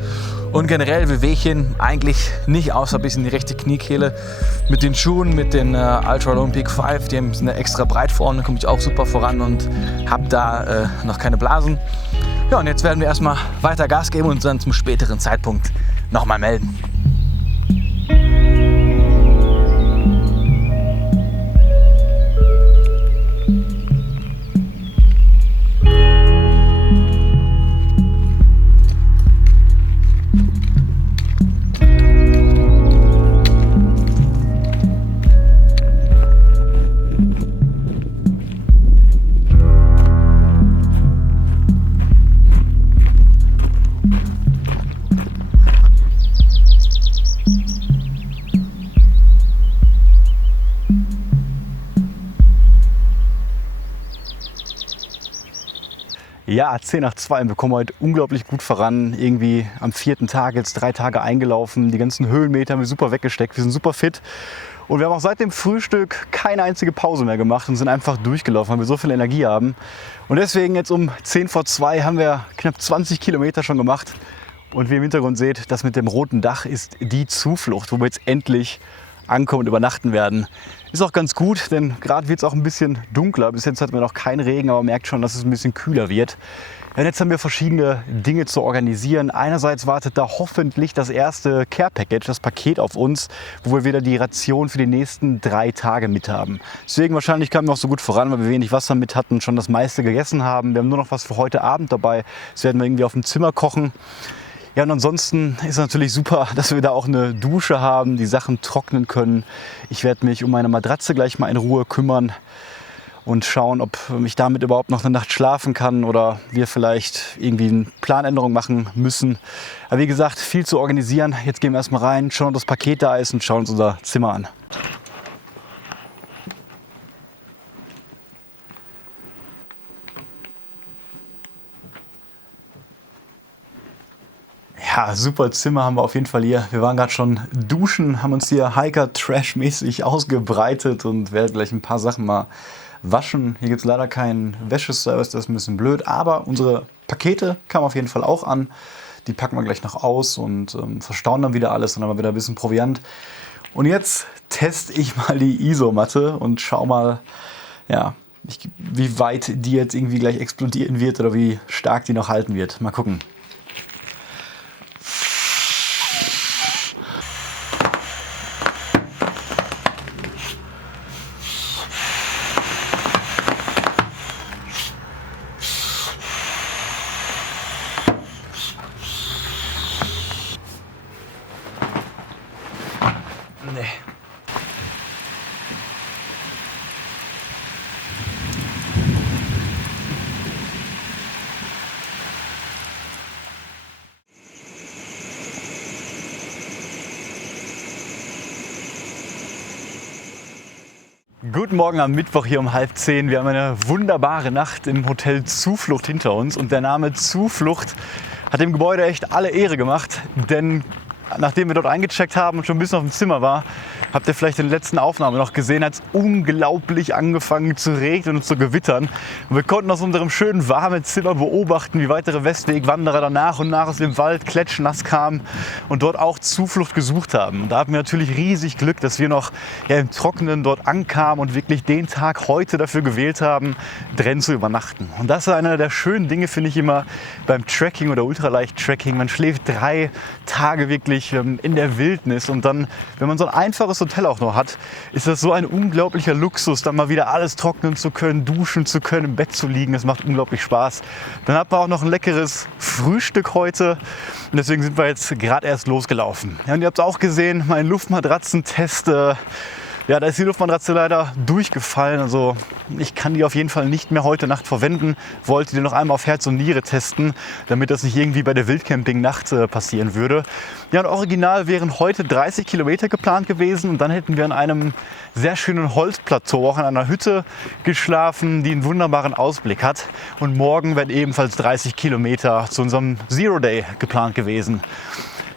Und generell Wehwehchen eigentlich nicht, außer ein bisschen die rechte Kniekehle. Mit den Schuhen, mit den Ultra Lone Peak 5, die sind extra breit vorne, komme ich auch super voran und habe da noch keine Blasen. Ja, und jetzt werden wir erstmal weiter Gas geben und uns dann zum späteren Zeitpunkt nochmal melden. Ja, 10 nach 2. Wir kommen heute unglaublich gut voran. Irgendwie am 4. Tag, jetzt 3 Tage eingelaufen. Die ganzen Höhenmeter haben wir super weggesteckt. Wir sind super fit. Und wir haben auch seit dem Frühstück keine einzige Pause mehr gemacht und sind einfach durchgelaufen, weil wir so viel Energie haben. Und deswegen jetzt um 10 vor 2 haben wir knapp 20 Kilometer schon gemacht. Und wie ihr im Hintergrund seht, das mit dem roten Dach ist die Zuflucht, wo wir jetzt endlich ankommen und übernachten werden. Ist auch ganz gut, denn gerade wird es auch ein bisschen dunkler. Bis jetzt hatten wir noch keinen Regen, aber man merkt schon, dass es ein bisschen kühler wird. Ja, jetzt haben wir verschiedene Dinge zu organisieren. Einerseits wartet da hoffentlich das erste Care Package, das Paket auf uns, wo wir wieder die Ration für die nächsten 3 Tage mit haben. Deswegen wahrscheinlich kamen wir auch so gut voran, weil wir wenig Wasser mit hatten, schon das meiste gegessen haben. Wir haben nur noch was für heute Abend dabei. Das werden wir irgendwie auf dem Zimmer kochen. Ja, und ansonsten ist es natürlich super, dass wir da auch eine Dusche haben, die Sachen trocknen können. Ich werde mich um meine Matratze gleich mal in Ruhe kümmern und schauen, ob ich damit überhaupt noch eine Nacht schlafen kann oder wir vielleicht irgendwie eine Planänderung machen müssen. Aber wie gesagt, viel zu organisieren. Jetzt gehen wir erstmal rein, schauen, ob das Paket da ist und schauen uns unser Zimmer an. Ja, super Zimmer haben wir auf jeden Fall hier. Wir waren gerade schon duschen, haben uns hier Hiker-Trash-mäßig ausgebreitet und werden gleich ein paar Sachen mal waschen. Hier gibt es leider keinen Wäscheservice, das ist ein bisschen blöd, aber unsere Pakete kamen auf jeden Fall auch an. Die packen wir gleich noch aus und verstauen dann wieder alles und dann haben wir wieder ein bisschen Proviant. Und jetzt teste ich mal die Isomatte und schau mal, ja, wie weit die jetzt irgendwie gleich explodieren wird oder wie stark die noch halten wird. Mal gucken. Nee. Guten Morgen am Mittwoch hier um 9:30. Wir haben eine wunderbare Nacht im Hotel Zuflucht hinter uns und der Name Zuflucht hat dem Gebäude echt alle Ehre gemacht, denn nachdem wir dort eingecheckt haben und schon ein bisschen auf dem Zimmer war, habt ihr vielleicht in der letzten Aufnahme noch gesehen, hat es unglaublich angefangen zu regnen und zu gewittern. Und wir konnten aus unserem schönen warmen Zimmer beobachten, wie weitere Westwegwanderer dann nach und nach aus dem Wald klatschnass kamen und dort auch Zuflucht gesucht haben. Und da hatten wir natürlich riesig Glück, dass wir noch im Trockenen dort ankamen und wirklich den Tag heute dafür gewählt haben, drin zu übernachten. Und das ist einer der schönen Dinge, finde ich immer, beim Trekking oder Ultraleicht-Trekking. Man schläft 3 Tage wirklich in der Wildnis und dann, wenn man so ein einfaches Hotel auch noch hat, ist das so ein unglaublicher Luxus, dann mal wieder alles trocknen zu können, duschen zu können, im Bett zu liegen. Das macht unglaublich Spaß. Dann hat man auch noch ein leckeres Frühstück heute und deswegen sind wir jetzt gerade erst losgelaufen. Ja, und ihr habt es auch gesehen, mein Luftmatratzentest. Ja, da ist die Luftmatratze leider durchgefallen. Also ich kann die auf jeden Fall nicht mehr heute Nacht verwenden. Wollte die noch einmal auf Herz und Niere testen, damit das nicht irgendwie bei der Wildcamping-Nacht passieren würde. Ja, und original wären heute 30 Kilometer geplant gewesen und dann hätten wir an einem sehr schönen Holzplateau, auch in einer Hütte geschlafen, die einen wunderbaren Ausblick hat. Und morgen wären ebenfalls 30 Kilometer zu unserem Zero Day geplant gewesen.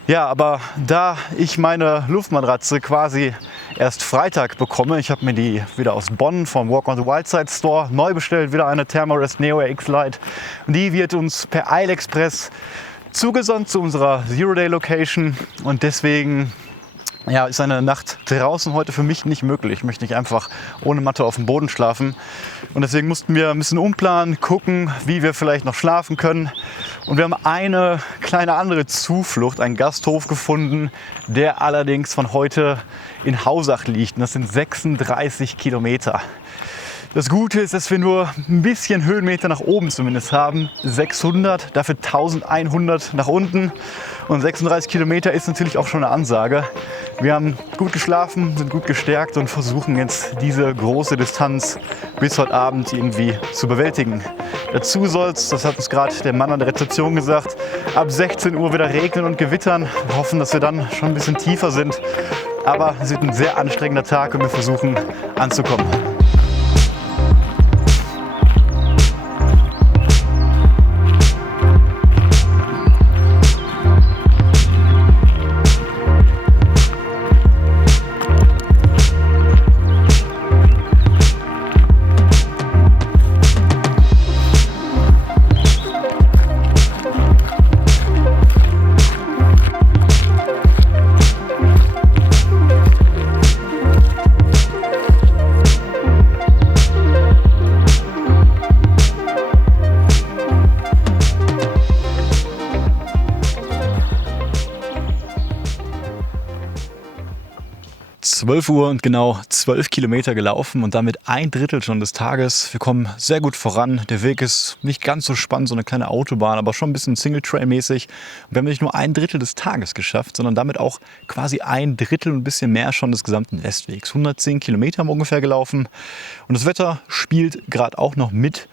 Ja, aber da ich meine Luftmatratze quasi erst Freitag bekomme, ich habe mir die wieder aus Bonn vom Walk on the Wild Side Store neu bestellt, wieder eine Thermarest Neo RX Lite. Und die wird uns per Eilexpress zugesandt zu unserer Zero Day Location und deswegen ja, ist eine Nacht draußen heute für mich nicht möglich. Ich möchte nicht einfach ohne Matte auf dem Boden schlafen. Und deswegen mussten wir ein bisschen umplanen, gucken, wie wir vielleicht noch schlafen können. Und wir haben eine kleine andere Zuflucht, einen Gasthof gefunden, der allerdings von heute in Hausach liegt. Und das sind 36 Kilometer. Das Gute ist, dass wir nur ein bisschen Höhenmeter nach oben zumindest haben. 600, dafür 1100 nach unten. Und 36 Kilometer ist natürlich auch schon eine Ansage. Wir haben gut geschlafen, sind gut gestärkt und versuchen jetzt diese große Distanz bis heute Abend irgendwie zu bewältigen. Dazu soll es, das hat uns gerade der Mann an der Rezeption gesagt, ab 16 Uhr wieder regnen und gewittern. Wir hoffen, dass wir dann schon ein bisschen tiefer sind. Aber es wird ein sehr anstrengender Tag und wir versuchen anzukommen. Uhr und genau 12 Kilometer gelaufen und damit 1/3 schon des Tages. Wir kommen sehr gut voran. Der Weg ist nicht ganz so spannend, so eine kleine Autobahn, aber schon ein bisschen Single-Trail-mäßig. Und wir haben nicht nur 1/3 des Tages geschafft, sondern damit auch quasi 1/3 und ein bisschen mehr schon des gesamten Westwegs. 110 Kilometer haben wir ungefähr gelaufen und das Wetter spielt gerade auch noch mit.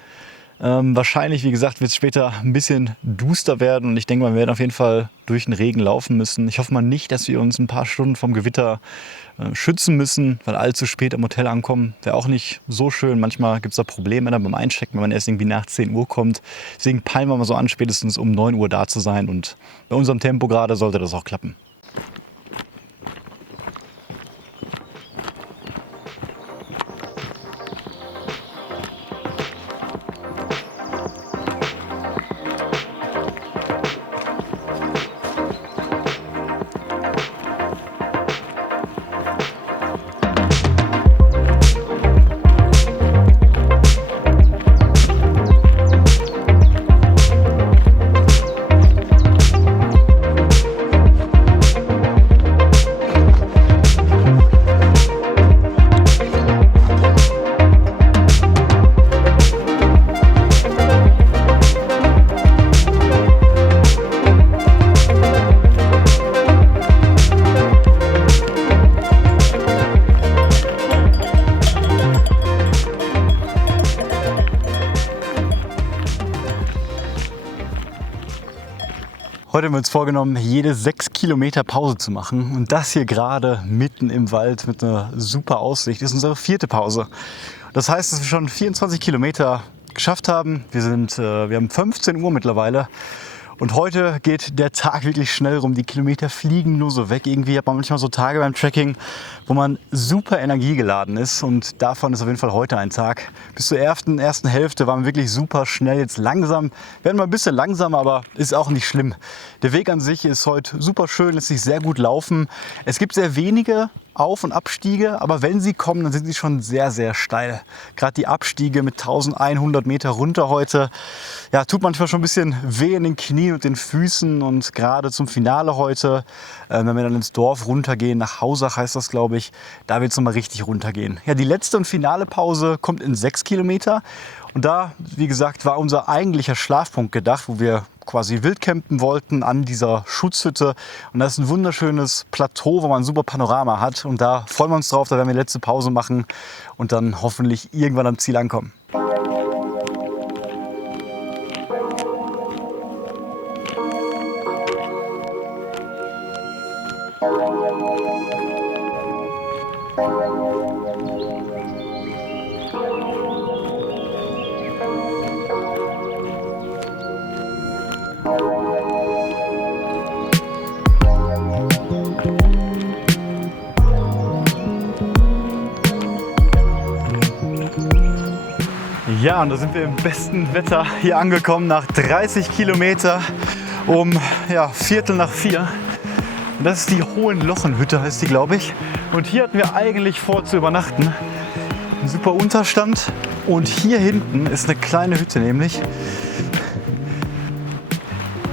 Wahrscheinlich, wie gesagt, wird es später ein bisschen duster werden und ich denke, wir werden auf jeden Fall durch den Regen laufen müssen. Ich hoffe mal nicht, dass wir uns ein paar Stunden vom Gewitter schützen müssen, weil allzu spät am Hotel ankommen wäre auch nicht so schön. Manchmal gibt es da Probleme dann beim Einchecken, wenn man erst irgendwie nach 10 Uhr kommt. Deswegen peilen wir mal so an, spätestens um 9 Uhr da zu sein und bei unserem Tempo gerade sollte das auch klappen. Heute haben wir uns vorgenommen, jede 6 Kilometer Pause zu machen. Und das hier gerade mitten im Wald mit einer super Aussicht ist unsere 4. Pause. Das heißt, dass wir schon 24 Kilometer geschafft haben. Wir haben 15 Uhr mittlerweile. Und heute geht der Tag wirklich schnell rum. Die Kilometer fliegen nur so weg. Irgendwie hat man manchmal so Tage beim Trekking, wo man super energiegeladen ist. Und davon ist auf jeden Fall heute ein Tag. Bis zur ersten Hälfte waren wir wirklich super schnell. Jetzt langsam, werden wir ein bisschen langsamer, aber ist auch nicht schlimm. Der Weg an sich ist heute super schön, lässt sich sehr gut laufen. Es gibt sehr wenige Auf- und Abstiege, aber wenn sie kommen, dann sind sie schon sehr, sehr steil. Gerade die Abstiege mit 1100 Meter runter heute, ja, tut manchmal schon ein bisschen weh in den Knien und den Füßen. Und gerade zum Finale heute, wenn wir dann ins Dorf runtergehen, nach Hausach heißt das, glaube ich, da wird es nochmal richtig runtergehen. Ja, die letzte und finale Pause kommt in 6 Kilometer. Und da, wie gesagt, war unser eigentlicher Schlafpunkt gedacht, wo wir quasi wildcampen wollten an dieser Schutzhütte. Und das ist ein wunderschönes Plateau, wo man ein super Panorama hat. Und da freuen wir uns drauf, da werden wir die letzte Pause machen und dann hoffentlich irgendwann am Ziel ankommen. Ja, und da sind wir im besten Wetter hier angekommen, nach 30 Kilometer um 3:45. Und das ist die Hohenlochen-Hütte, heißt die, glaube ich. Und hier hatten wir eigentlich vor zu übernachten. Ein super Unterstand. Und hier hinten ist eine kleine Hütte nämlich,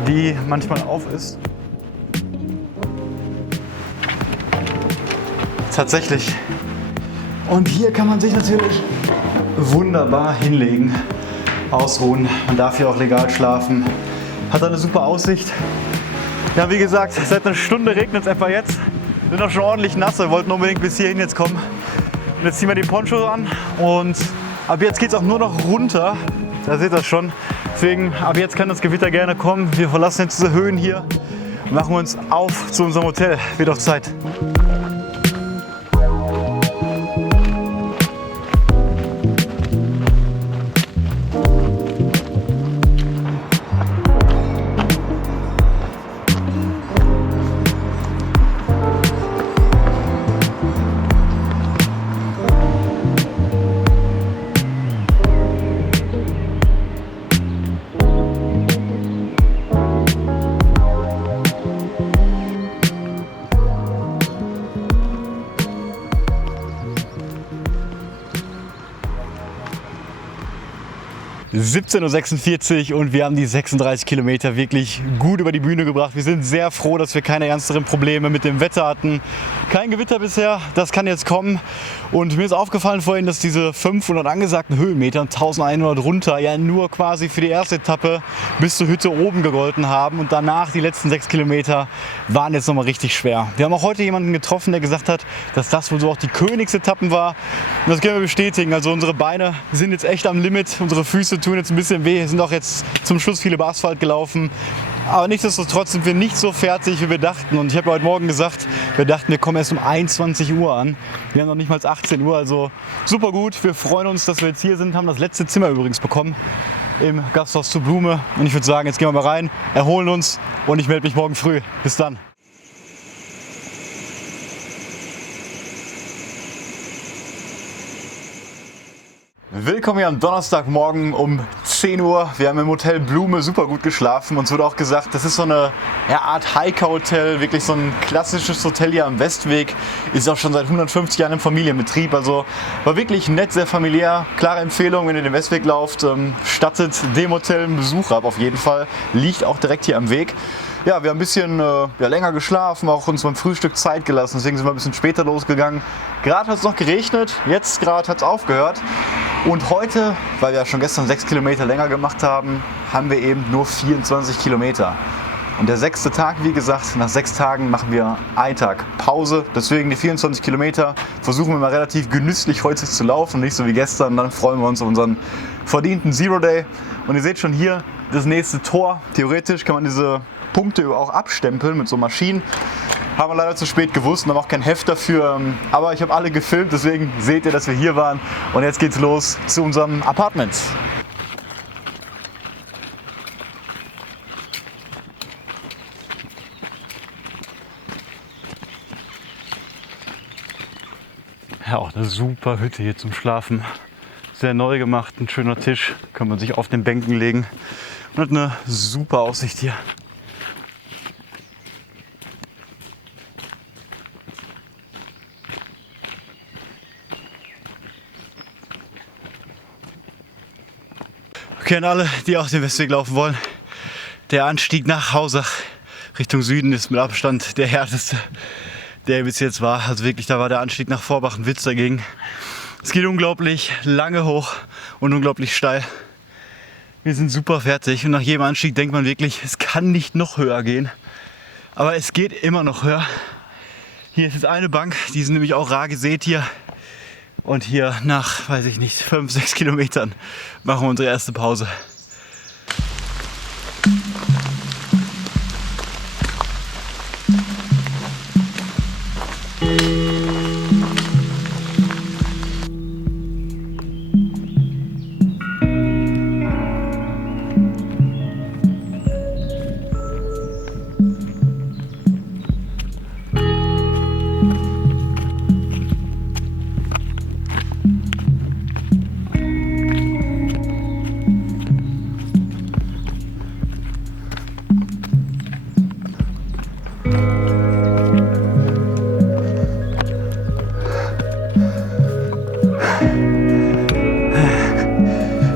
die manchmal auf ist. Tatsächlich. Und hier kann man sich natürlich wunderbar hinlegen, ausruhen. Man darf hier auch legal schlafen. Hat eine super Aussicht. Ja, wie gesagt, seit einer Stunde regnet es etwa jetzt. Sind auch schon ordentlich nass. Wir wollten unbedingt bis hierhin jetzt kommen. Und jetzt ziehen wir die Ponchos an und ab jetzt geht es auch nur noch runter. Da seht ihr das schon. Deswegen, ab jetzt kann das Gewitter gerne kommen. Wir verlassen jetzt diese Höhen hier und machen uns auf zu unserem Hotel. Wird auch Zeit. – 17:46 Uhr und wir haben die 36 Kilometer wirklich gut über die Bühne gebracht. Wir sind sehr froh, dass wir keine ernsteren Probleme mit dem Wetter hatten. Kein Gewitter bisher, das kann jetzt kommen. Und mir ist aufgefallen vorhin, dass diese 500 angesagten Höhenmeter, 1100 runter, ja nur quasi für die erste Etappe bis zur Hütte oben gegolten haben. Und danach die letzten 6 Kilometer waren jetzt nochmal richtig schwer. Wir haben auch heute jemanden getroffen, der gesagt hat, dass das wohl so auch die Königsetappen war. Und das können wir bestätigen. Also unsere Beine sind jetzt echt am Limit, unsere Füße tun jetzt ein bisschen weh, sind auch jetzt zum Schluss viele über Asphalt gelaufen. Aber nichtsdestotrotz sind wir nicht so fertig, wie wir dachten. Und ich habe heute Morgen gesagt, wir dachten, wir kommen erst um 21 Uhr an. Wir haben noch nicht mal 18 Uhr, also super gut. Wir freuen uns, dass wir jetzt hier sind, haben das letzte Zimmer übrigens bekommen im Gasthaus zur Blume. Und ich würde sagen, jetzt gehen wir mal rein, erholen uns und ich melde mich morgen früh. Bis dann. Willkommen hier am Donnerstagmorgen um 10 Uhr. Wir haben im Hotel Blume super gut geschlafen. Uns wurde auch gesagt, das ist so eine Art Hiker-Hotel, wirklich so ein klassisches Hotel hier am Westweg. Ist auch schon seit 150 Jahren im Familienbetrieb. Also war wirklich nett, sehr familiär. Klare Empfehlung, wenn ihr den Westweg lauft, stattet dem Hotel einen Besuch ab auf jeden Fall. Liegt auch direkt hier am Weg. Ja, wir haben ein bisschen länger geschlafen, auch uns beim Frühstück Zeit gelassen, deswegen sind wir ein bisschen später losgegangen. Gerade hat es noch geregnet, jetzt gerade hat es aufgehört. Und heute, weil wir ja schon gestern 6 Kilometer länger gemacht haben, haben wir eben nur 24 Kilometer. Und der 6. Tag, wie gesagt, nach 6 Tagen machen wir einen Tag Pause. Deswegen die 24 Kilometer versuchen wir mal relativ genüsslich heute zu laufen, nicht so wie gestern. Dann freuen wir uns auf unseren verdienten Zero Day. Und ihr seht schon hier das nächste Tor. Theoretisch kann man diese Punkte auch abstempeln mit so Maschinen. Haben wir leider zu spät gewusst und haben auch kein Heft dafür. Aber ich habe alle gefilmt, deswegen seht ihr, dass wir hier waren. Und jetzt geht's los zu unserem Apartment. Ja, auch eine super Hütte hier zum Schlafen. Sehr neu gemacht, ein schöner Tisch. Kann man sich auf den Bänken legen. Und hat eine super Aussicht hier. Okay, an alle, die auch den Westweg laufen wollen. Der Anstieg nach Hausach Richtung Süden ist mit Abstand der härteste, der bis jetzt war. Also wirklich, da war der Anstieg nach Vorbach ein Witz dagegen. Es geht unglaublich lange hoch und unglaublich steil. Wir sind super fertig und nach jedem Anstieg denkt man wirklich, es kann nicht noch höher gehen. Aber es geht immer noch höher. Hier ist jetzt eine Bank, die ist nämlich auch rar gesät hier. Und hier nach, weiß ich nicht, 5, 6 Kilometern machen wir unsere erste Pause.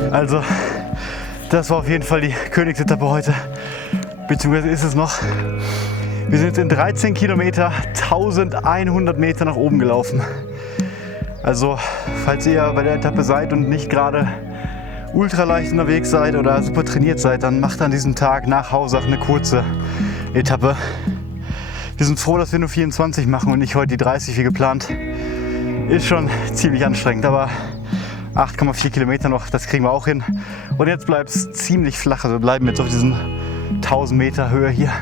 Also, das war auf jeden Fall die Königsetappe heute, beziehungsweise ist es noch. Wir sind in 13 Kilometer 1100 Meter nach oben gelaufen. Also, falls ihr bei der Etappe seid und nicht gerade ultraleicht unterwegs seid oder super trainiert seid, dann macht an diesem Tag nach Hausach eine kurze Etappe. Wir sind froh, dass wir nur 24 machen und nicht heute die 30 wie geplant. Ist schon ziemlich anstrengend, aber 8,4 Kilometer noch, das kriegen wir auch hin. Und jetzt bleibt es ziemlich flach, also wir bleiben jetzt auf diesen 1000 Meter Höhe hier.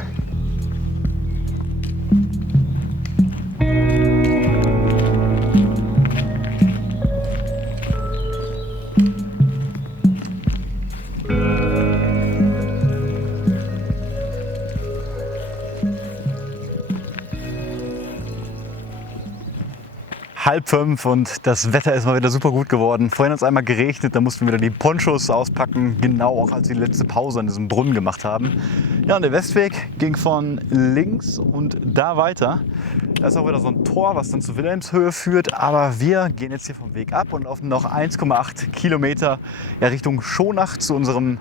Halb 5 und das Wetter ist mal wieder super gut geworden. Vorhin hat es einmal geregnet, da mussten wir wieder die Ponchos auspacken, genau auch als wir die letzte Pause an diesem Brunnen gemacht haben. Ja, und der Westweg ging von links und da weiter. Da ist auch wieder so ein Tor, was dann zur Wilhelmshöhe führt, aber wir gehen jetzt hier vom Weg ab und laufen noch 1,8 Kilometer Richtung Schonach zu unserem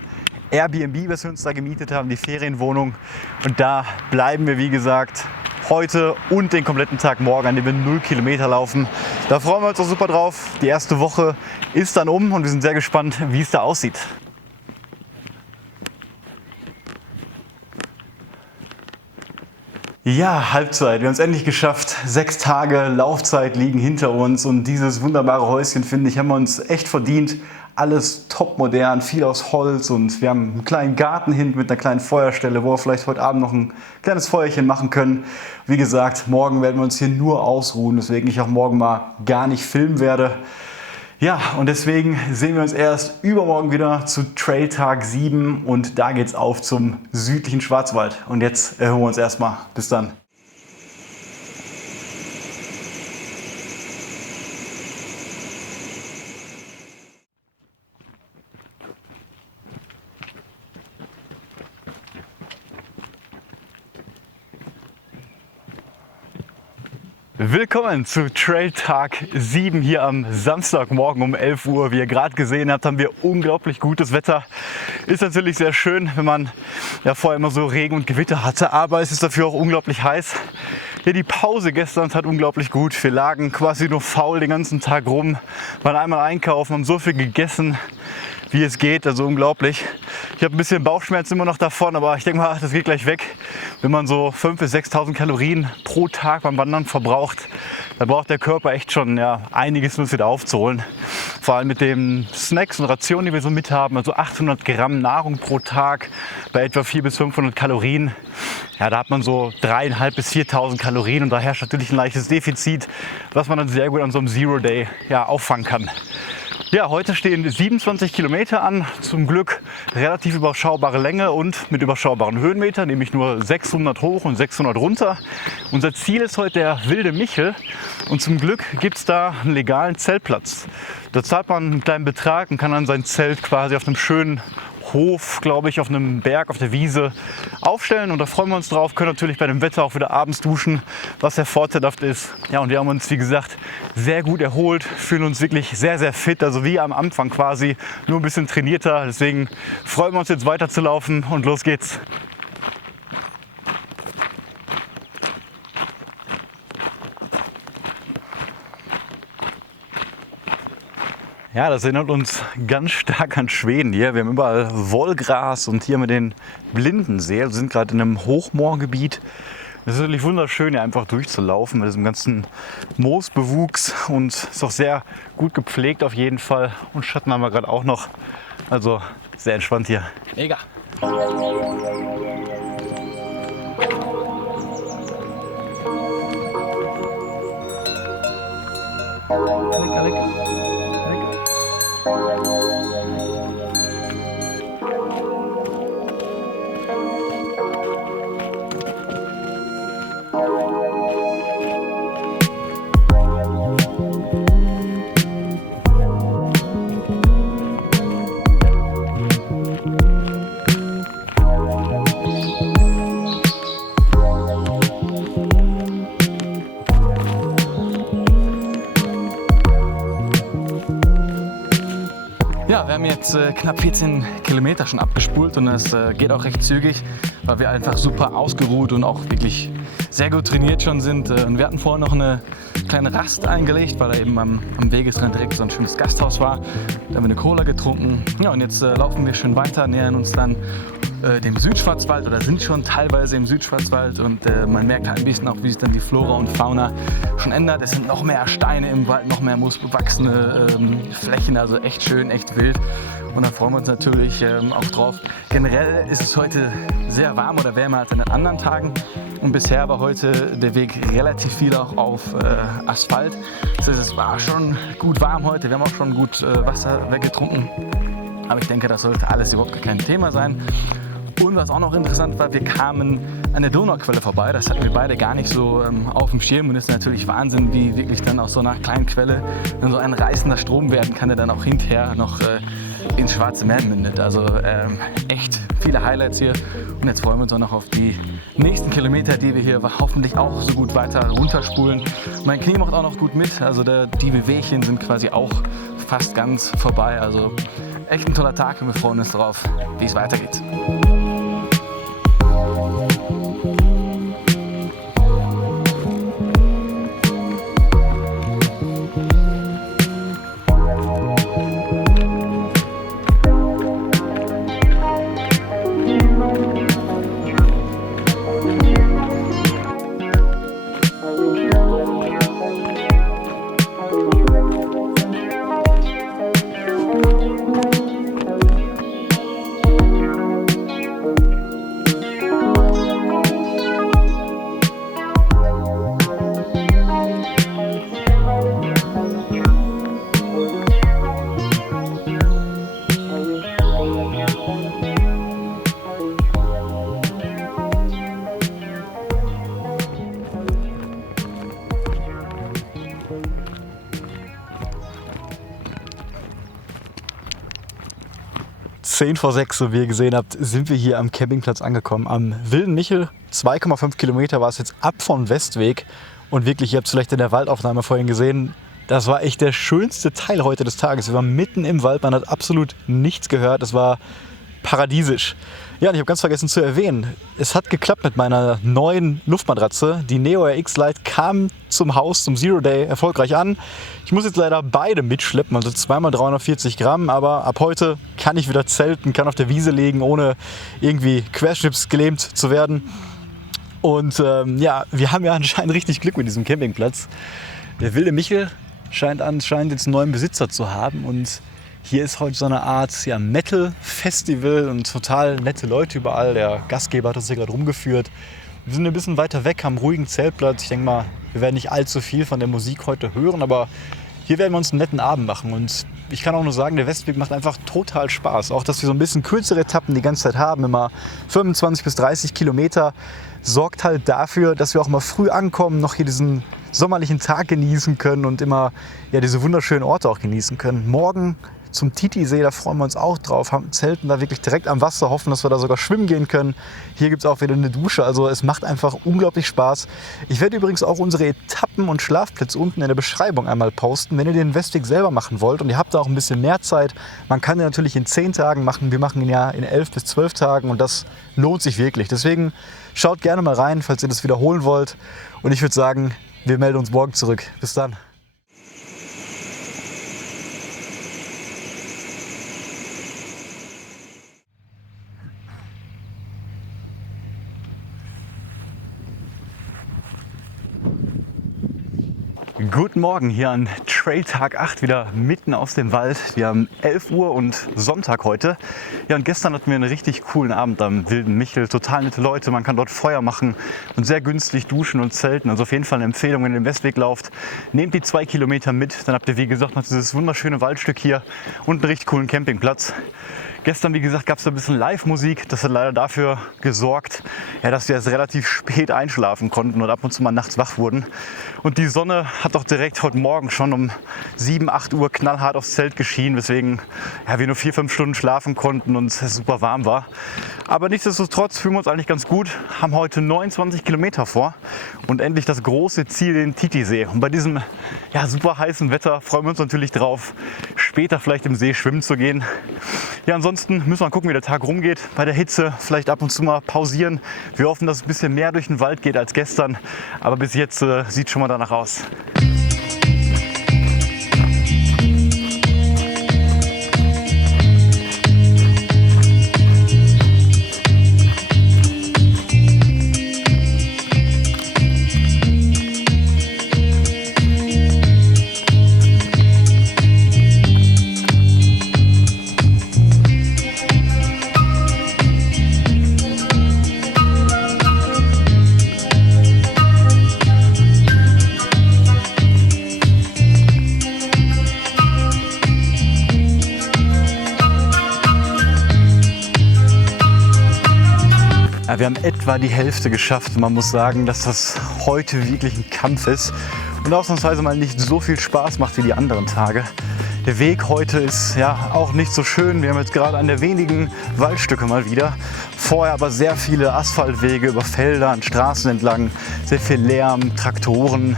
Airbnb, was wir uns da gemietet haben, die Ferienwohnung. Und da bleiben wir, wie gesagt, heute und den kompletten Tag morgen, an dem wir 0 Kilometer laufen. Da freuen wir uns auch super drauf. Die erste Woche ist dann um und wir sind sehr gespannt, wie es da aussieht. Ja, Halbzeit. Wir haben es endlich geschafft. 6 Tage Laufzeit liegen hinter uns und dieses wunderbare Häuschen, finde ich, haben wir uns echt verdient. Alles top modern, viel aus Holz und wir haben einen kleinen Garten hinten mit einer kleinen Feuerstelle, wo wir vielleicht heute Abend noch ein kleines Feuerchen machen können. Wie gesagt, morgen werden wir uns hier nur ausruhen, weswegen ich auch morgen mal gar nicht filmen werde. Ja, und deswegen sehen wir uns erst übermorgen wieder zu Trailtag 7 und da geht's auf zum südlichen Schwarzwald. Und jetzt hören wir uns erstmal. Bis dann. Willkommen zu Trailtag 7 hier am Samstagmorgen um 11 Uhr. Wie ihr gerade gesehen habt, haben wir unglaublich gutes Wetter. Ist natürlich sehr schön, wenn man ja vorher immer so Regen und Gewitter hatte, aber es ist dafür auch unglaublich heiß. Ja, die Pause gestern tat unglaublich gut. Wir lagen quasi nur faul den ganzen Tag rum, waren einmal einkaufen, haben so viel gegessen, wie es geht, also unglaublich. Ich habe ein bisschen Bauchschmerzen immer noch davon, aber ich denke mal, das geht gleich weg. Wenn man so 5.000 bis 6.000 Kalorien pro Tag beim Wandern verbraucht, da braucht der Körper echt schon einiges, um es wieder aufzuholen. Vor allem mit den Snacks und Rationen, die wir so mit haben, also 800 Gramm Nahrung pro Tag bei etwa 400 bis 500 Kalorien. Ja, da hat man so 3.500 bis 4.000 Kalorien und da herrscht natürlich ein leichtes Defizit, was man dann sehr gut an so einem Zero Day auffangen kann. Ja, heute stehen 27 Kilometer an, zum Glück relativ überschaubare Länge und mit überschaubaren Höhenmetern, nämlich nur 600 hoch und 600 runter. Unser Ziel ist heute der Wilde Michel und zum Glück gibt es da einen legalen Zeltplatz. Da zahlt man einen kleinen Betrag und kann dann sein Zelt quasi auf einem schönen Hof, glaube ich, auf einem Berg, auf der Wiese aufstellen und da freuen wir uns drauf, können natürlich bei dem Wetter auch wieder abends duschen, was sehr vorteilhaft ist. Ja, und wir haben uns, wie gesagt, sehr gut erholt, fühlen uns wirklich sehr, sehr fit, also wie am Anfang quasi, nur ein bisschen trainierter. Deswegen freuen wir uns jetzt weiter zu laufen und los geht's. Ja, das erinnert uns ganz stark an Schweden hier. Wir haben überall Wollgras und hier mit den Blindensee. Wir sind gerade in einem Hochmoorgebiet. Es ist natürlich wunderschön, hier einfach durchzulaufen mit diesem ganzen Moosbewuchs und ist auch sehr gut gepflegt auf jeden Fall. Und Schatten haben wir gerade auch noch. Also sehr entspannt hier. Mega. Lecker, lecker. Ja, wir haben jetzt knapp 14 Kilometer schon abgespult und es geht auch recht zügig, weil wir einfach super ausgeruht und auch wirklich sehr gut trainiert schon sind. Und wir hatten vorher noch eine kleine Rast eingelegt, weil da eben am Wegesrand direkt so ein schönes Gasthaus war. Da haben wir eine Cola getrunken. Ja, und jetzt laufen wir schön weiter, nähern uns dann dem Südschwarzwald oder sind schon teilweise im Südschwarzwald und man merkt halt ein bisschen auch, wie sich dann die Flora und Fauna schon ändert. Es sind noch mehr Steine im Wald, noch mehr moosbewachsene Flächen, also echt schön, echt wild und da freuen wir uns natürlich auch drauf. Generell ist es heute sehr warm oder wärmer als an den anderen Tagen und bisher war heute der Weg relativ viel auch auf Asphalt. Das heißt, es war schon gut warm heute, wir haben auch schon gut Wasser weggetrunken, aber ich denke, das sollte alles überhaupt kein Thema sein. Und was auch noch interessant war, wir kamen an der Donauquelle vorbei. Das hatten wir beide gar nicht so auf dem Schirm. Und es ist natürlich Wahnsinn, wie wirklich dann aus so einer kleinen Quelle dann so ein reißender Strom werden kann, der dann auch hinterher noch ins Schwarze Meer mündet. Also echt viele Highlights hier. Und jetzt freuen wir uns auch noch auf die nächsten Kilometer, die wir hier hoffentlich auch so gut weiter runterspulen. Mein Knie macht auch noch gut mit. Also die Wehwehchen sind quasi auch fast ganz vorbei. Also echt ein toller Tag und wir freuen uns darauf, wie es weitergeht. Zehn vor 6, so wie ihr gesehen habt, sind wir hier am Campingplatz angekommen. Am Wilden Michel, 2,5 Kilometer war es jetzt ab vom Westweg. Und wirklich, ihr habt es vielleicht in der Waldaufnahme vorhin gesehen, das war echt der schönste Teil heute des Tages. Wir waren mitten im Wald, man hat absolut nichts gehört. Es war paradiesisch. Ja, und ich habe ganz vergessen zu erwähnen, es hat geklappt mit meiner neuen Luftmatratze. Die Neo RX Lite kam zum Haus, zum Zero Day, erfolgreich an. Ich muss jetzt leider beide mitschleppen, also zweimal 340 Gramm, aber ab heute kann ich wieder zelten, kann auf der Wiese liegen, ohne irgendwie Querschnips gelähmt zu werden. Und ja, wir haben ja anscheinend richtig Glück mit diesem Campingplatz. Der wilde Michel scheint anscheinend jetzt einen neuen Besitzer zu haben und hier ist heute so eine Art Metal-Festival und total nette Leute überall. Der Gastgeber hat uns hier gerade rumgeführt. Wir sind ein bisschen weiter weg, haben einen ruhigen Zeltplatz. Ich denke mal, wir werden nicht allzu viel von der Musik heute hören, aber hier werden wir uns einen netten Abend machen. Und ich kann auch nur sagen, der Westweg macht einfach total Spaß. Auch, dass wir so ein bisschen kürzere Etappen die ganze Zeit haben, immer 25 bis 30 Kilometer, sorgt halt dafür, dass wir auch mal früh ankommen, noch hier diesen sommerlichen Tag genießen können und immer ja, diese wunderschönen Orte auch genießen können. Morgen zum Titisee, da freuen wir uns auch drauf, haben Zelten da wirklich direkt am Wasser, hoffen, dass wir da sogar schwimmen gehen können. Hier gibt es auch wieder eine Dusche, also es macht einfach unglaublich Spaß. Ich werde übrigens auch unsere Etappen und Schlafplätze unten in der Beschreibung einmal posten, wenn ihr den Westweg selber machen wollt und ihr habt da auch ein bisschen mehr Zeit. Man kann den natürlich in 10 Tagen machen, wir machen ihn ja in 11 bis 12 Tagen und das lohnt sich wirklich. Deswegen schaut gerne mal rein, falls ihr das wiederholen wollt und ich würde sagen, wir melden uns morgen zurück. Bis dann. Guten Morgen hier an Trailtag 8, wieder mitten aus dem Wald. Wir haben 11 Uhr und Sonntag heute. Ja, und gestern hatten wir einen richtig coolen Abend am Wilden Michel. Total nette Leute, man kann dort Feuer machen und sehr günstig duschen und zelten. Also auf jeden Fall eine Empfehlung, wenn ihr den Westweg lauft. Nehmt die 2 Kilometer mit, dann habt ihr wie gesagt noch dieses wunderschöne Waldstück hier und einen richtig coolen Campingplatz. Gestern, wie gesagt, gab es ein bisschen Live-Musik. Das hat leider dafür gesorgt, ja, dass wir erst relativ spät einschlafen konnten und ab und zu mal nachts wach wurden. Und die Sonne hat doch direkt heute Morgen schon um 7, 8 Uhr knallhart aufs Zelt geschienen, weswegen ja, wir nur 4, 5 Stunden schlafen konnten und es super warm war. Aber nichtsdestotrotz fühlen wir uns eigentlich ganz gut, haben heute 29 Kilometer vor und endlich das große Ziel, den Titisee. Und bei diesem ja, super heißen Wetter freuen wir uns natürlich drauf, später vielleicht im See schwimmen zu gehen. Ja, ansonsten müssen wir gucken, wie der Tag rumgeht. Bei der Hitze vielleicht ab und zu mal pausieren. Wir hoffen, dass es ein bisschen mehr durch den Wald geht als gestern. Aber bis jetzt sieht schon mal danach aus. Ja, wir haben etwa die Hälfte geschafft. Man muss sagen, dass das heute wirklich ein Kampf ist und ausnahmsweise mal nicht so viel Spaß macht wie die anderen Tage. Der Weg heute ist ja auch nicht so schön. Wir haben jetzt gerade an der wenigen Waldstücke mal wieder. Vorher aber sehr viele Asphaltwege über Felder, an Straßen entlang, sehr viel Lärm, Traktoren.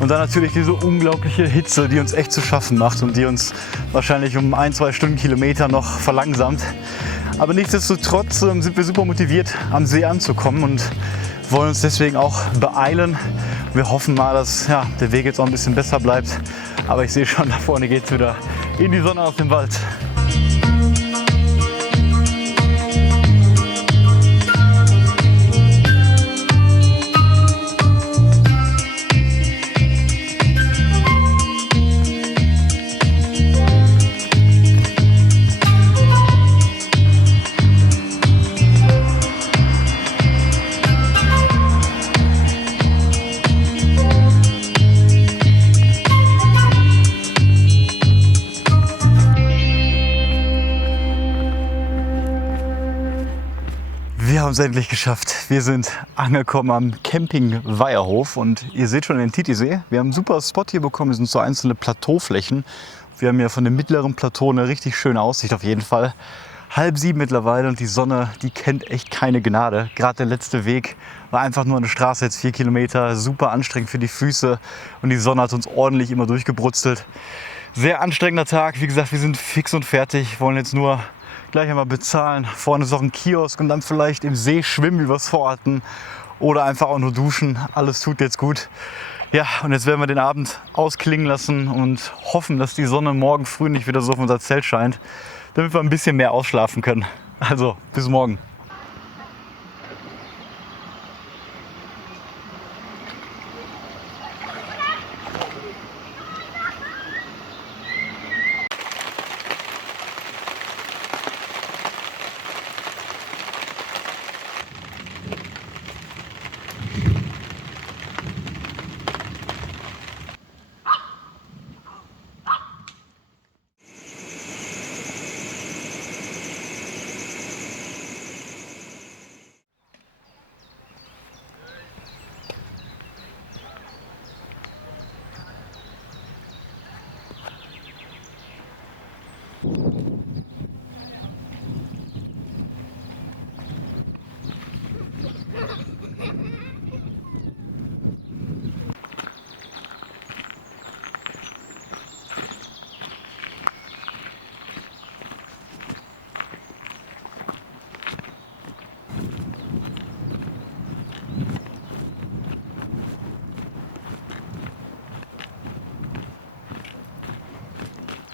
Und dann natürlich diese unglaubliche Hitze, die uns echt zu schaffen macht und die uns wahrscheinlich um 1, 2 Stundenkilometer noch verlangsamt. Aber nichtsdestotrotz sind wir super motiviert, am See anzukommen und wollen uns deswegen auch beeilen. Wir hoffen mal, dass ja, der Weg jetzt auch ein bisschen besser bleibt. Aber ich sehe schon, da vorne geht es wieder in die Sonne aus dem Wald. Wir haben es endlich geschafft. Wir sind angekommen am Camping Weierhof und ihr seht schon den Titisee. Wir haben einen super Spot hier bekommen, es sind so einzelne Plateauflächen. Wir haben ja von dem mittleren Plateau eine richtig schöne Aussicht auf jeden Fall. 6:30 mittlerweile und die Sonne, die kennt echt keine Gnade. Gerade der letzte Weg war einfach nur eine Straße, jetzt 4 Kilometer, super anstrengend für die Füße und die Sonne hat uns ordentlich immer durchgebrutzelt. Sehr anstrengender Tag, wie gesagt, wir sind fix und fertig, wollen jetzt nur gleich einmal bezahlen. Vorne ist auch ein Kiosk und dann vielleicht im See schwimmen, wie wir es vorhatten. Oder einfach auch nur duschen. Alles tut jetzt gut. Ja, und jetzt werden wir den Abend ausklingen lassen und hoffen, dass die Sonne morgen früh nicht wieder so auf unser Zelt scheint, damit wir ein bisschen mehr ausschlafen können. Also, bis morgen.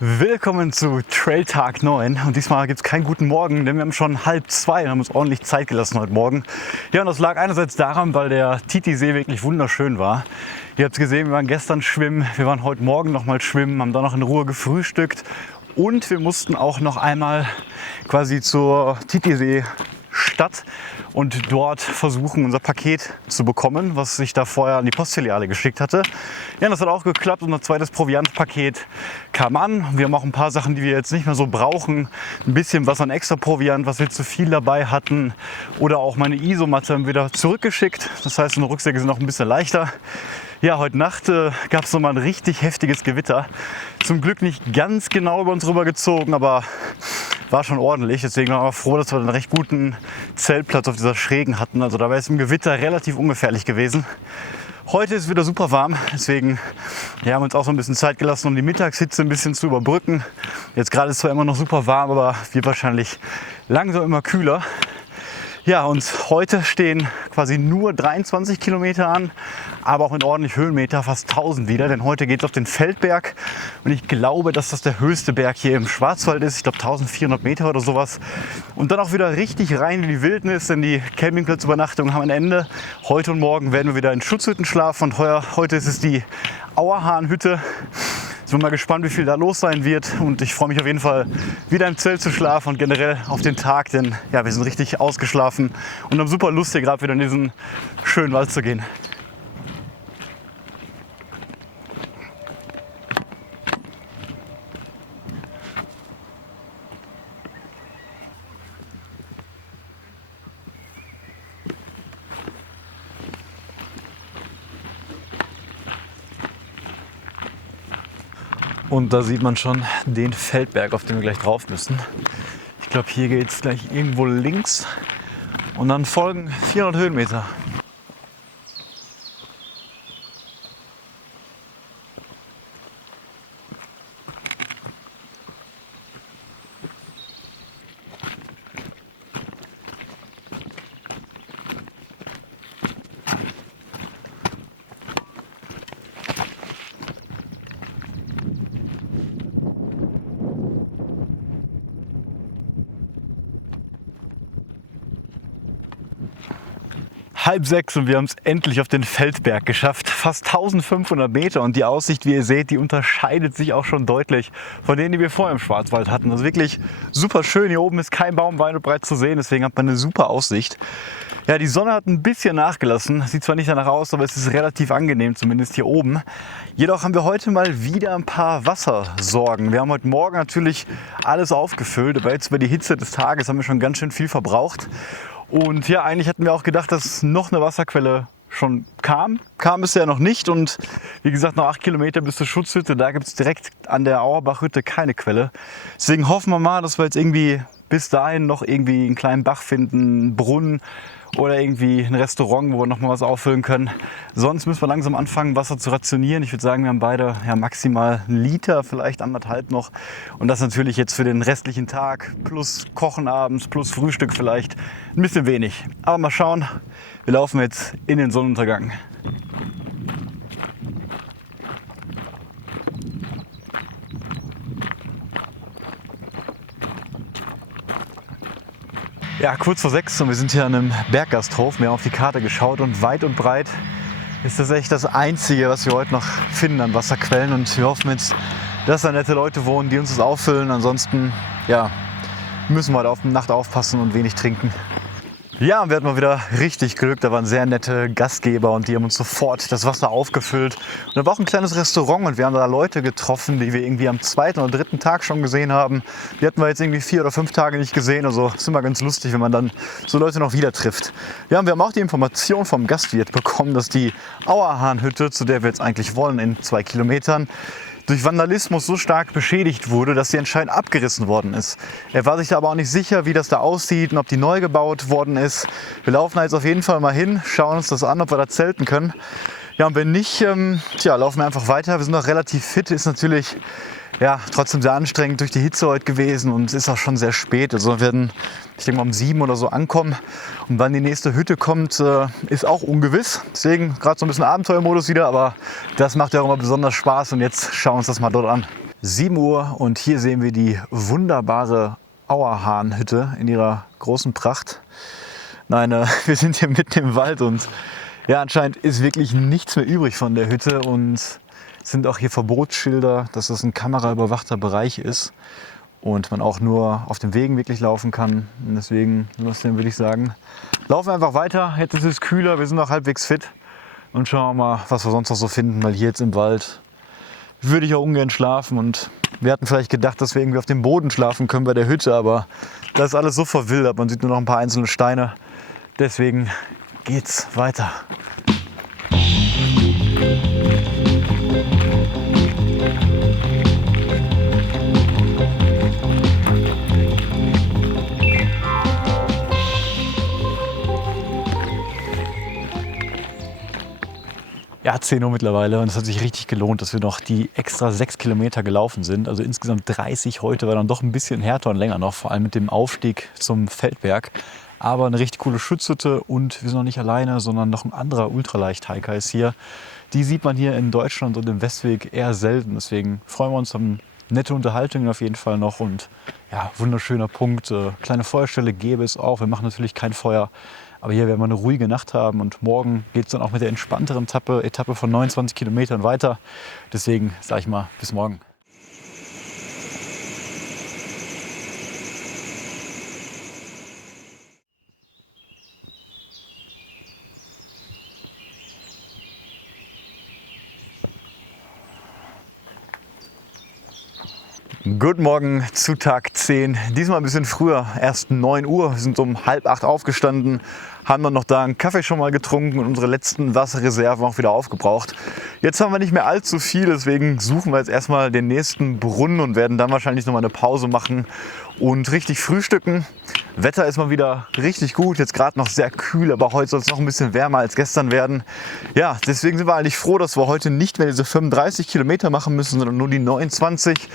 Willkommen zu Trail Tag 9 und diesmal gibt es keinen guten Morgen, denn wir haben schon 1:30 und haben uns ordentlich Zeit gelassen heute Morgen. Ja, und das lag einerseits daran, weil der Titisee wirklich wunderschön war. Ihr habt es gesehen, wir waren gestern schwimmen, wir waren heute Morgen noch mal schwimmen, haben dann noch in Ruhe gefrühstückt und wir mussten auch noch einmal quasi zur Titisee-Stadt und dort versuchen, unser Paket zu bekommen, was ich da vorher an die Postfiliale geschickt hatte. Ja, das hat auch geklappt. Unser zweites Proviantpaket kam an. Wir haben auch ein paar Sachen, die wir jetzt nicht mehr so brauchen. Ein bisschen was an extra Proviant, was wir zu viel dabei hatten. Oder auch meine Isomatte haben wir wieder zurückgeschickt. Das heißt, unsere Rucksäcke sind auch ein bisschen leichter. Ja, heute Nacht gab es nochmal ein richtig heftiges Gewitter. Zum Glück nicht ganz genau über uns rüber gezogen, aber war schon ordentlich. Deswegen waren wir froh, dass wir einen recht guten Zeltplatz auf dieser Schrägen hatten. Also da wäre es im Gewitter relativ ungefährlich gewesen. Heute ist wieder super warm, deswegen haben wir uns auch so ein bisschen Zeit gelassen, um die Mittagshitze ein bisschen zu überbrücken. Jetzt gerade ist es zwar immer noch super warm, aber wird wahrscheinlich langsam immer kühler. Ja, und heute stehen quasi nur 23 Kilometer an, aber auch mit ordentlich Höhenmeter, fast 1000 wieder. Denn heute geht es auf den Feldberg und ich glaube, dass das der höchste Berg hier im Schwarzwald ist. Ich glaube 1400 Meter oder sowas. Und dann auch wieder richtig rein in die Wildnis, denn die Campingplatzübernachtungen haben ein Ende. Heute und morgen werden wir wieder in Schutzhütten schlafen und heute ist es die Auerhahnhütte. Ich bin mal gespannt, wie viel da los sein wird und ich freue mich auf jeden Fall, wieder im Zelt zu schlafen und generell auf den Tag, denn ja, wir sind richtig ausgeschlafen und haben super Lust, hier gerade wieder in diesen schönen Wald zu gehen. Und da sieht man schon den Feldberg, auf den wir gleich drauf müssen. Ich glaube, hier geht es gleich irgendwo links und dann folgen 400 Höhenmeter. Halb sechs und wir haben es endlich auf den Feldberg geschafft. Fast 1500 Meter und die Aussicht, wie ihr seht, die unterscheidet sich auch schon deutlich von denen, die wir vorher im Schwarzwald hatten. Also wirklich super schön. Hier oben ist kein Baum weit und breit zu sehen, deswegen hat man eine super Aussicht. Ja, die Sonne hat ein bisschen nachgelassen. Sieht zwar nicht danach aus, aber es ist relativ angenehm, zumindest hier oben. Jedoch haben wir heute mal wieder ein paar Wassersorgen. Wir haben heute Morgen natürlich alles aufgefüllt, aber jetzt über die Hitze des Tages haben wir schon ganz schön viel verbraucht. Und ja, eigentlich hatten wir auch gedacht, dass noch eine Wasserquelle schon kam. Kam es ja noch nicht und wie gesagt, noch 8 Kilometer bis zur Schutzhütte. Da gibt es direkt an der Auerbachhütte keine Quelle. Deswegen hoffen wir mal, dass wir jetzt irgendwie bis dahin noch irgendwie einen kleinen Bach finden, einen Brunnen oder irgendwie ein Restaurant, wo wir nochmal was auffüllen können. Sonst müssen wir langsam anfangen, Wasser zu rationieren. Ich würde sagen, wir haben beide ja maximal 1 Liter, vielleicht 1,5 noch. Und das natürlich jetzt für den restlichen Tag plus Kochen abends, plus Frühstück vielleicht ein bisschen wenig. Aber mal schauen, wir laufen jetzt in den Sonnenuntergang. Ja, kurz vor 6 und wir sind hier an einem Berggasthof. Wir haben auf die Karte geschaut und weit und breit ist das echt das Einzige, was wir heute noch finden an Wasserquellen. Und wir hoffen jetzt, dass da nette Leute wohnen, die uns das auffüllen. Ansonsten ja, müssen wir heute auf die Nacht aufpassen und wenig trinken. Ja, wir hatten mal wieder richtig Glück. Da waren sehr nette Gastgeber und die haben uns sofort das Wasser aufgefüllt. Und da war auch ein kleines Restaurant und wir haben da Leute getroffen, die wir irgendwie am 2. oder 3. Tag schon gesehen haben. Die hatten wir jetzt irgendwie 4 oder 5 Tage nicht gesehen. Also ist immer ganz lustig, wenn man dann so Leute noch wieder trifft. Ja, wir haben auch die Information vom Gastwirt bekommen, dass die Auerhahnhütte, zu der wir jetzt eigentlich wollen, in 2 Kilometern, durch Vandalismus so stark beschädigt wurde, dass sie anscheinend abgerissen worden ist. Er war sich da aber auch nicht sicher, wie das da aussieht und ob die neu gebaut worden ist. Wir laufen da jetzt auf jeden Fall mal hin, schauen uns das an, ob wir da zelten können. Ja, und wenn nicht, laufen wir einfach weiter. Wir sind noch relativ fit, ist natürlich trotzdem sehr anstrengend durch die Hitze heute gewesen und es ist auch schon sehr spät. Also wir werden, ich denke mal, um 7 oder so ankommen. Und wann die nächste Hütte kommt, ist auch ungewiss. Deswegen gerade so ein bisschen Abenteuermodus wieder, aber das macht ja auch immer besonders Spaß und jetzt schauen wir uns das mal dort an. 7 Uhr und hier sehen wir die wunderbare Auerhahnhütte in ihrer großen Pracht. Nein, wir sind hier mitten im Wald und ja, anscheinend ist wirklich nichts mehr übrig von der Hütte und es sind auch hier Verbotsschilder, dass das ein kameraüberwachter Bereich ist und man auch nur auf den Wegen wirklich laufen kann. Und deswegen, würde ich sagen, laufen wir einfach weiter. Jetzt ist es kühler, wir sind noch halbwegs fit und schauen wir mal, was wir sonst noch so finden, weil hier jetzt im Wald würde ich auch ungern schlafen und wir hatten vielleicht gedacht, dass wir irgendwie auf dem Boden schlafen können bei der Hütte, aber das ist alles so verwildert, man sieht nur noch ein paar einzelne Steine. Deswegen geht's weiter. Ja, 10 Uhr mittlerweile und es hat sich richtig gelohnt, dass wir noch die extra 6 Kilometer gelaufen sind. Also insgesamt 30 heute, war dann doch ein bisschen härter und länger noch, vor allem mit dem Aufstieg zum Feldberg. Aber eine richtig coole Schutzhütte und wir sind noch nicht alleine, sondern noch ein anderer Ultraleicht-Hiker ist hier. Die sieht man hier in Deutschland und im Westweg eher selten. Deswegen freuen wir uns, haben nette Unterhaltungen auf jeden Fall noch und ja, wunderschöner Punkt. Kleine Feuerstelle gäbe es auch. Wir machen natürlich kein Feuer. Aber hier werden wir eine ruhige Nacht haben und morgen geht es dann auch mit der entspannteren Etappe von 29 Kilometern weiter. Deswegen sage ich mal, bis morgen. Guten Morgen zu Tag 10. Diesmal ein bisschen früher, erst 9 Uhr. Wir sind um 7:30 aufgestanden, haben dann noch da einen Kaffee schon mal getrunken und unsere letzten Wasserreserven auch wieder aufgebraucht. Jetzt haben wir nicht mehr allzu viel, deswegen suchen wir jetzt erstmal den nächsten Brunnen und werden dann wahrscheinlich noch mal eine Pause machen und richtig frühstücken. Wetter ist mal wieder richtig gut, jetzt gerade noch sehr kühl, aber heute soll es noch ein bisschen wärmer als gestern werden. Ja, deswegen sind wir eigentlich froh, dass wir heute nicht mehr diese 35 Kilometer machen müssen, sondern nur die 29.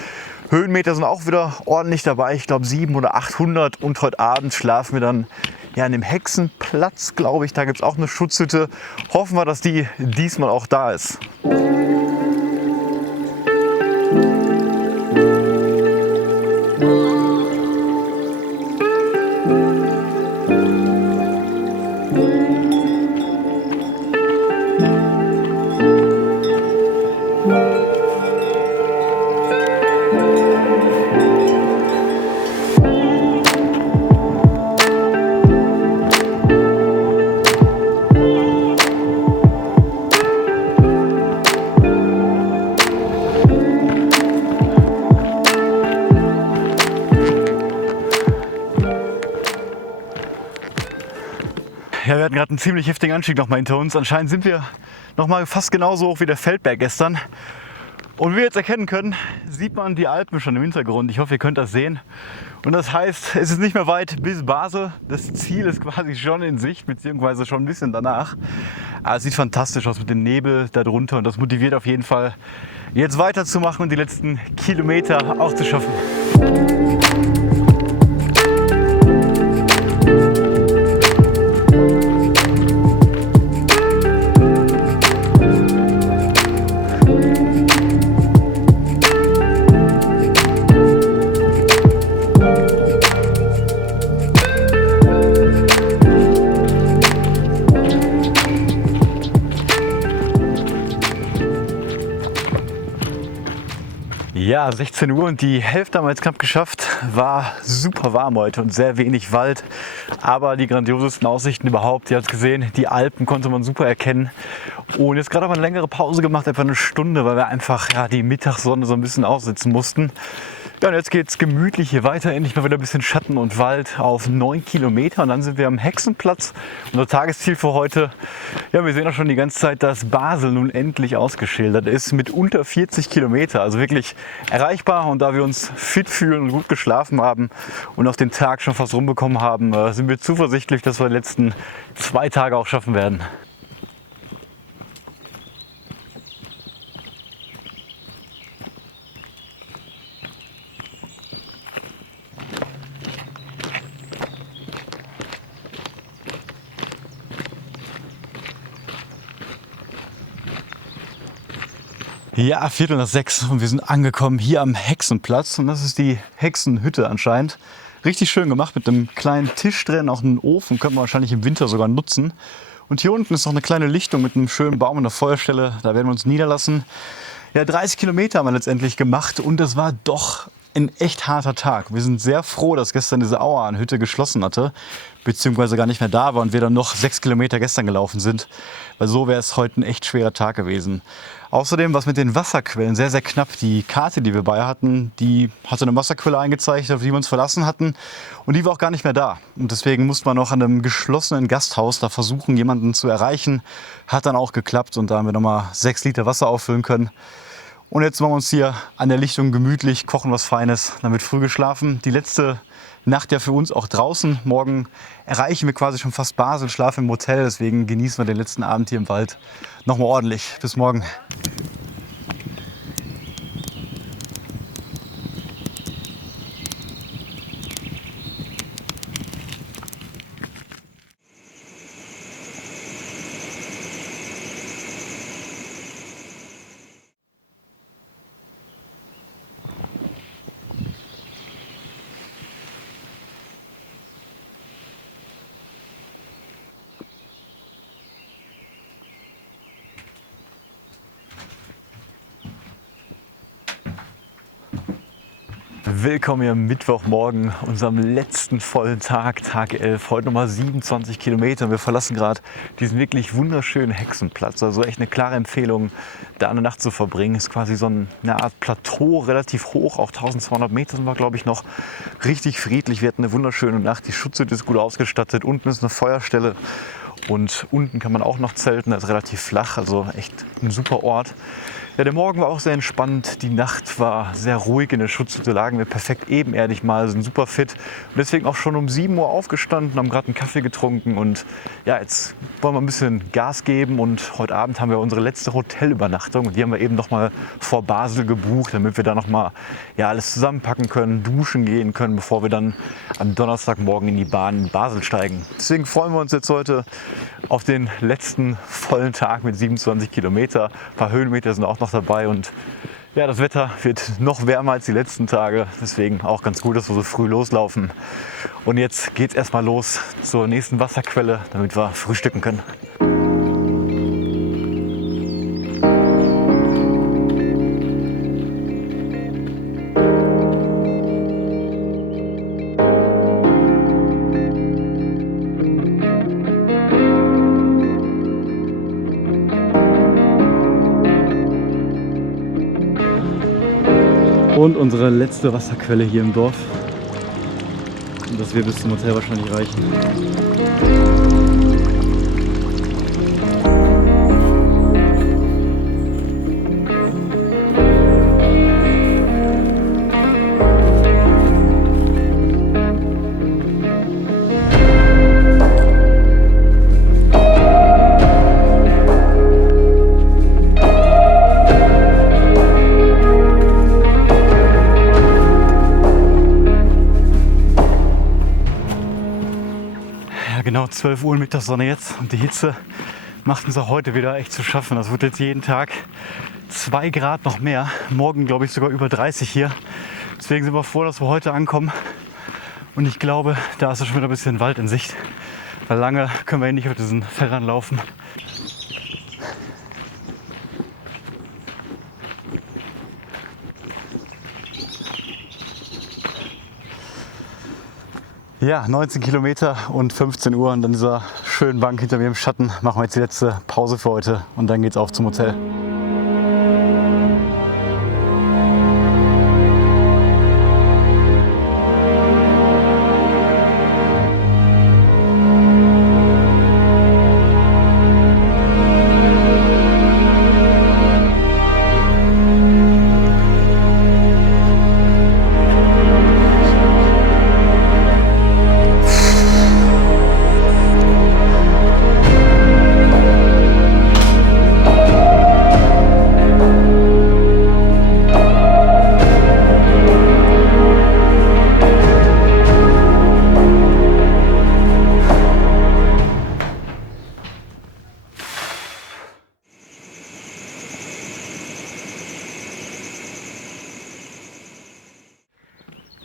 Höhenmeter sind auch wieder ordentlich dabei, ich glaube 700 oder 800 und heute Abend schlafen wir dann ja, an dem Hexenplatz, glaube ich, da gibt es auch eine Schutzhütte. Hoffen wir, dass die diesmal auch da ist. Ja, wir hatten gerade einen ziemlich heftigen Anstieg noch mal hinter uns. Anscheinend sind wir noch mal fast genauso hoch wie der Feldberg gestern. Und wie wir jetzt erkennen können, sieht man die Alpen schon im Hintergrund. Ich hoffe, ihr könnt das sehen. Und das heißt, es ist nicht mehr weit bis Basel. Das Ziel ist quasi schon in Sicht, beziehungsweise schon ein bisschen danach. Aber es sieht fantastisch aus mit dem Nebel da drunter und das motiviert auf jeden Fall, jetzt weiterzumachen und die letzten Kilometer auch zu schaffen. Ja, 16 Uhr und die Hälfte haben wir jetzt knapp geschafft. War super warm heute und sehr wenig Wald, aber die grandiosesten Aussichten überhaupt. Ihr habt gesehen, die Alpen konnte man super erkennen. Und jetzt gerade haben wir eine längere Pause gemacht, etwa eine Stunde, weil wir einfach die Mittagssonne so ein bisschen aussitzen mussten. Ja, und jetzt geht es gemütlich hier weiter, endlich mal wieder ein bisschen Schatten und Wald auf 9 Kilometer und dann sind wir am Hexenplatz. Unser Tagesziel für heute, ja, wir sehen auch schon die ganze Zeit, dass Basel nun endlich ausgeschildert ist mit unter 40 Kilometer, also wirklich erreichbar. Und da wir uns fit fühlen und gut geschlafen haben und auch den Tag schon fast rumbekommen haben, sind wir zuversichtlich, dass wir die letzten 2 Tage auch schaffen werden. Ja, 5:45 und wir sind angekommen hier am Hexenplatz und das ist die Hexenhütte anscheinend. Richtig schön gemacht mit einem kleinen Tisch drin, auch einen Ofen, können wir wahrscheinlich im Winter sogar nutzen. Und hier unten ist noch eine kleine Lichtung mit einem schönen Baum und einer Feuerstelle, da werden wir uns niederlassen. Ja, 30 Kilometer haben wir letztendlich gemacht und das war doch ein echt harter Tag. Wir sind sehr froh, dass gestern diese Auerhahn-Hütte geschlossen hatte, beziehungsweise gar nicht mehr da war und wir dann noch 6 Kilometer gestern gelaufen sind, weil so wäre es heute ein echt schwerer Tag gewesen. Außerdem was mit den Wasserquellen sehr, sehr knapp. Die Karte, die wir bei hatten, die hatte eine Wasserquelle eingezeichnet, auf die wir uns verlassen hatten und die war auch gar nicht mehr da. Und deswegen musste man noch an einem geschlossenen Gasthaus da versuchen, jemanden zu erreichen. Hat dann auch geklappt und da haben wir nochmal 6 Liter Wasser auffüllen können. Und jetzt machen wir uns hier an der Lichtung gemütlich, kochen was Feines, dann wird früh geschlafen. Die letzte Nacht ja für uns auch draußen. Morgen erreichen wir quasi schon fast Basel, schlafen im Hotel. Deswegen genießen wir den letzten Abend hier im Wald nochmal ordentlich. Bis morgen. Willkommen hier am Mittwochmorgen, unserem letzten vollen Tag, Tag 11. Heute nochmal 27 Kilometer. Wir verlassen gerade diesen wirklich wunderschönen Hexenplatz. Also echt eine klare Empfehlung, da eine Nacht zu verbringen. Ist quasi so eine Art Plateau, relativ hoch, auch 1200 Meter sind wir, glaube ich, noch. Richtig friedlich. Wir hatten eine wunderschöne Nacht. Die Schutzhütte ist gut ausgestattet. Unten ist eine Feuerstelle. Und unten kann man auch noch zelten, das ist relativ flach, also echt ein super Ort. Ja, der Morgen war auch sehr entspannt, die Nacht war sehr ruhig, in der Schutzhütte lagen wir perfekt ebenerdig mal, sind super fit und deswegen auch schon um 7 Uhr aufgestanden, haben gerade einen Kaffee getrunken und ja, jetzt wollen wir ein bisschen Gas geben und heute Abend haben wir unsere letzte Hotelübernachtung und die haben wir eben noch mal vor Basel gebucht, damit wir da noch mal alles zusammenpacken können, duschen gehen können, bevor wir dann am Donnerstagmorgen in die Bahn in Basel steigen. Deswegen freuen wir uns jetzt heute auf den letzten vollen Tag mit 27 Kilometer. Ein paar Höhenmeter sind auch noch dabei und ja, das Wetter wird noch wärmer als die letzten Tage. Deswegen auch ganz gut, dass wir so früh loslaufen. Und jetzt geht es erstmal los zur nächsten Wasserquelle, damit wir frühstücken können. Und unsere letzte Wasserquelle hier im Dorf. Und das wird bis zum Hotel wahrscheinlich reichen. Genau 12 Uhr Mittagssonne jetzt und die Hitze macht uns auch heute wieder echt zu schaffen. Das wird jetzt jeden Tag 2 Grad noch mehr. Morgen glaube ich sogar über 30 hier. Deswegen sind wir froh, dass wir heute ankommen. Und ich glaube, da ist schon wieder ein bisschen Wald in Sicht. Weil lange können wir hier nicht auf diesen Feldern laufen. Ja, 19 Kilometer und 15 Uhr und an dieser schönen Bank hinter mir im Schatten machen wir jetzt die letzte Pause für heute und dann geht's auf zum Hotel.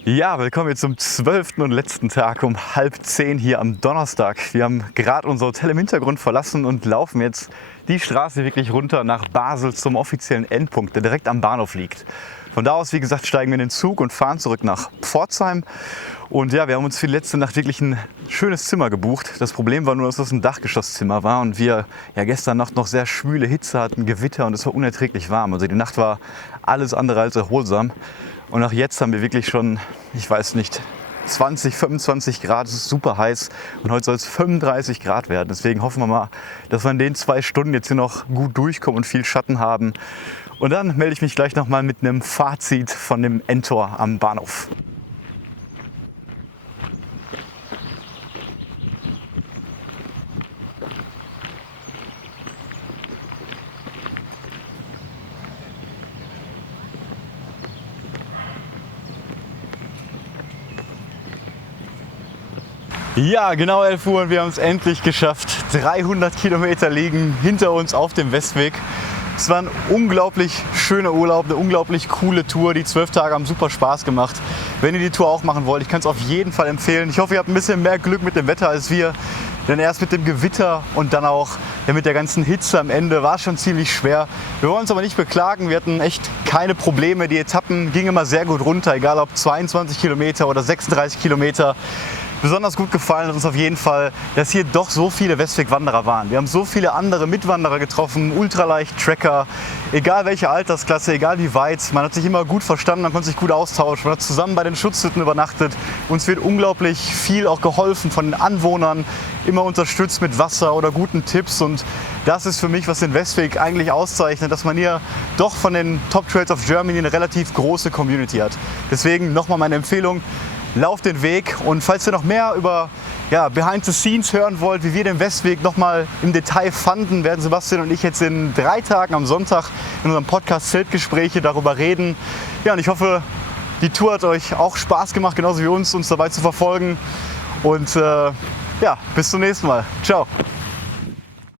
Ja, willkommen jetzt zum 12. und letzten Tag um 9:30 hier am Donnerstag. Wir haben gerade unser Hotel im Hintergrund verlassen und laufen jetzt die Straße wirklich runter nach Basel zum offiziellen Endpunkt, der direkt am Bahnhof liegt. Von da aus, wie gesagt, steigen wir in den Zug und fahren zurück nach Pforzheim. Und ja, wir haben uns für die letzte Nacht wirklich ein schönes Zimmer gebucht. Das Problem war nur, dass das ein Dachgeschosszimmer war und wir ja gestern Nacht noch sehr schwüle Hitze hatten, Gewitter und es war unerträglich warm. Also die Nacht war alles andere als erholsam. Und auch jetzt haben wir wirklich schon, ich weiß nicht, 20, 25 Grad, es ist super heiß und heute soll es 35 Grad werden. Deswegen hoffen wir mal, dass wir in den 2 Stunden jetzt hier noch gut durchkommen und viel Schatten haben. Und dann melde ich mich gleich nochmal mit einem Fazit von dem Endtor am Bahnhof. Ja, genau 11 Uhr und wir haben es endlich geschafft. 300 Kilometer liegen hinter uns auf dem Westweg. Es war ein unglaublich schöner Urlaub, eine unglaublich coole Tour. Die 12 Tage haben super Spaß gemacht. Wenn ihr die Tour auch machen wollt, ich kann es auf jeden Fall empfehlen. Ich hoffe, ihr habt ein bisschen mehr Glück mit dem Wetter als wir. Denn erst mit dem Gewitter und dann auch mit der ganzen Hitze am Ende war es schon ziemlich schwer. Wir wollen uns aber nicht beklagen, wir hatten echt keine Probleme. Die Etappen gingen immer sehr gut runter, egal ob 22 Kilometer oder 36 Kilometer. Besonders gut gefallen hat uns auf jeden Fall, dass hier doch so viele Westweg-Wanderer waren. Wir haben so viele andere Mitwanderer getroffen, Ultraleicht-Tracker, egal welche Altersklasse, egal wie weit. Man hat sich immer gut verstanden, man konnte sich gut austauschen, man hat zusammen bei den Schutzhütten übernachtet. Uns wird unglaublich viel auch geholfen von den Anwohnern, immer unterstützt mit Wasser oder guten Tipps. Und das ist für mich, was den Westweg eigentlich auszeichnet, dass man hier doch von den Top Trails of Germany eine relativ große Community hat. Deswegen nochmal meine Empfehlung. Lauft den Weg und falls ihr noch mehr über Behind the Scenes hören wollt, wie wir den Westweg nochmal im Detail fanden, werden Sebastian und ich jetzt in 3 Tagen am Sonntag in unserem Podcast Zeltgespräche darüber reden. Ja, und ich hoffe, die Tour hat euch auch Spaß gemacht, genauso wie uns dabei zu verfolgen. Und bis zum nächsten Mal. Ciao.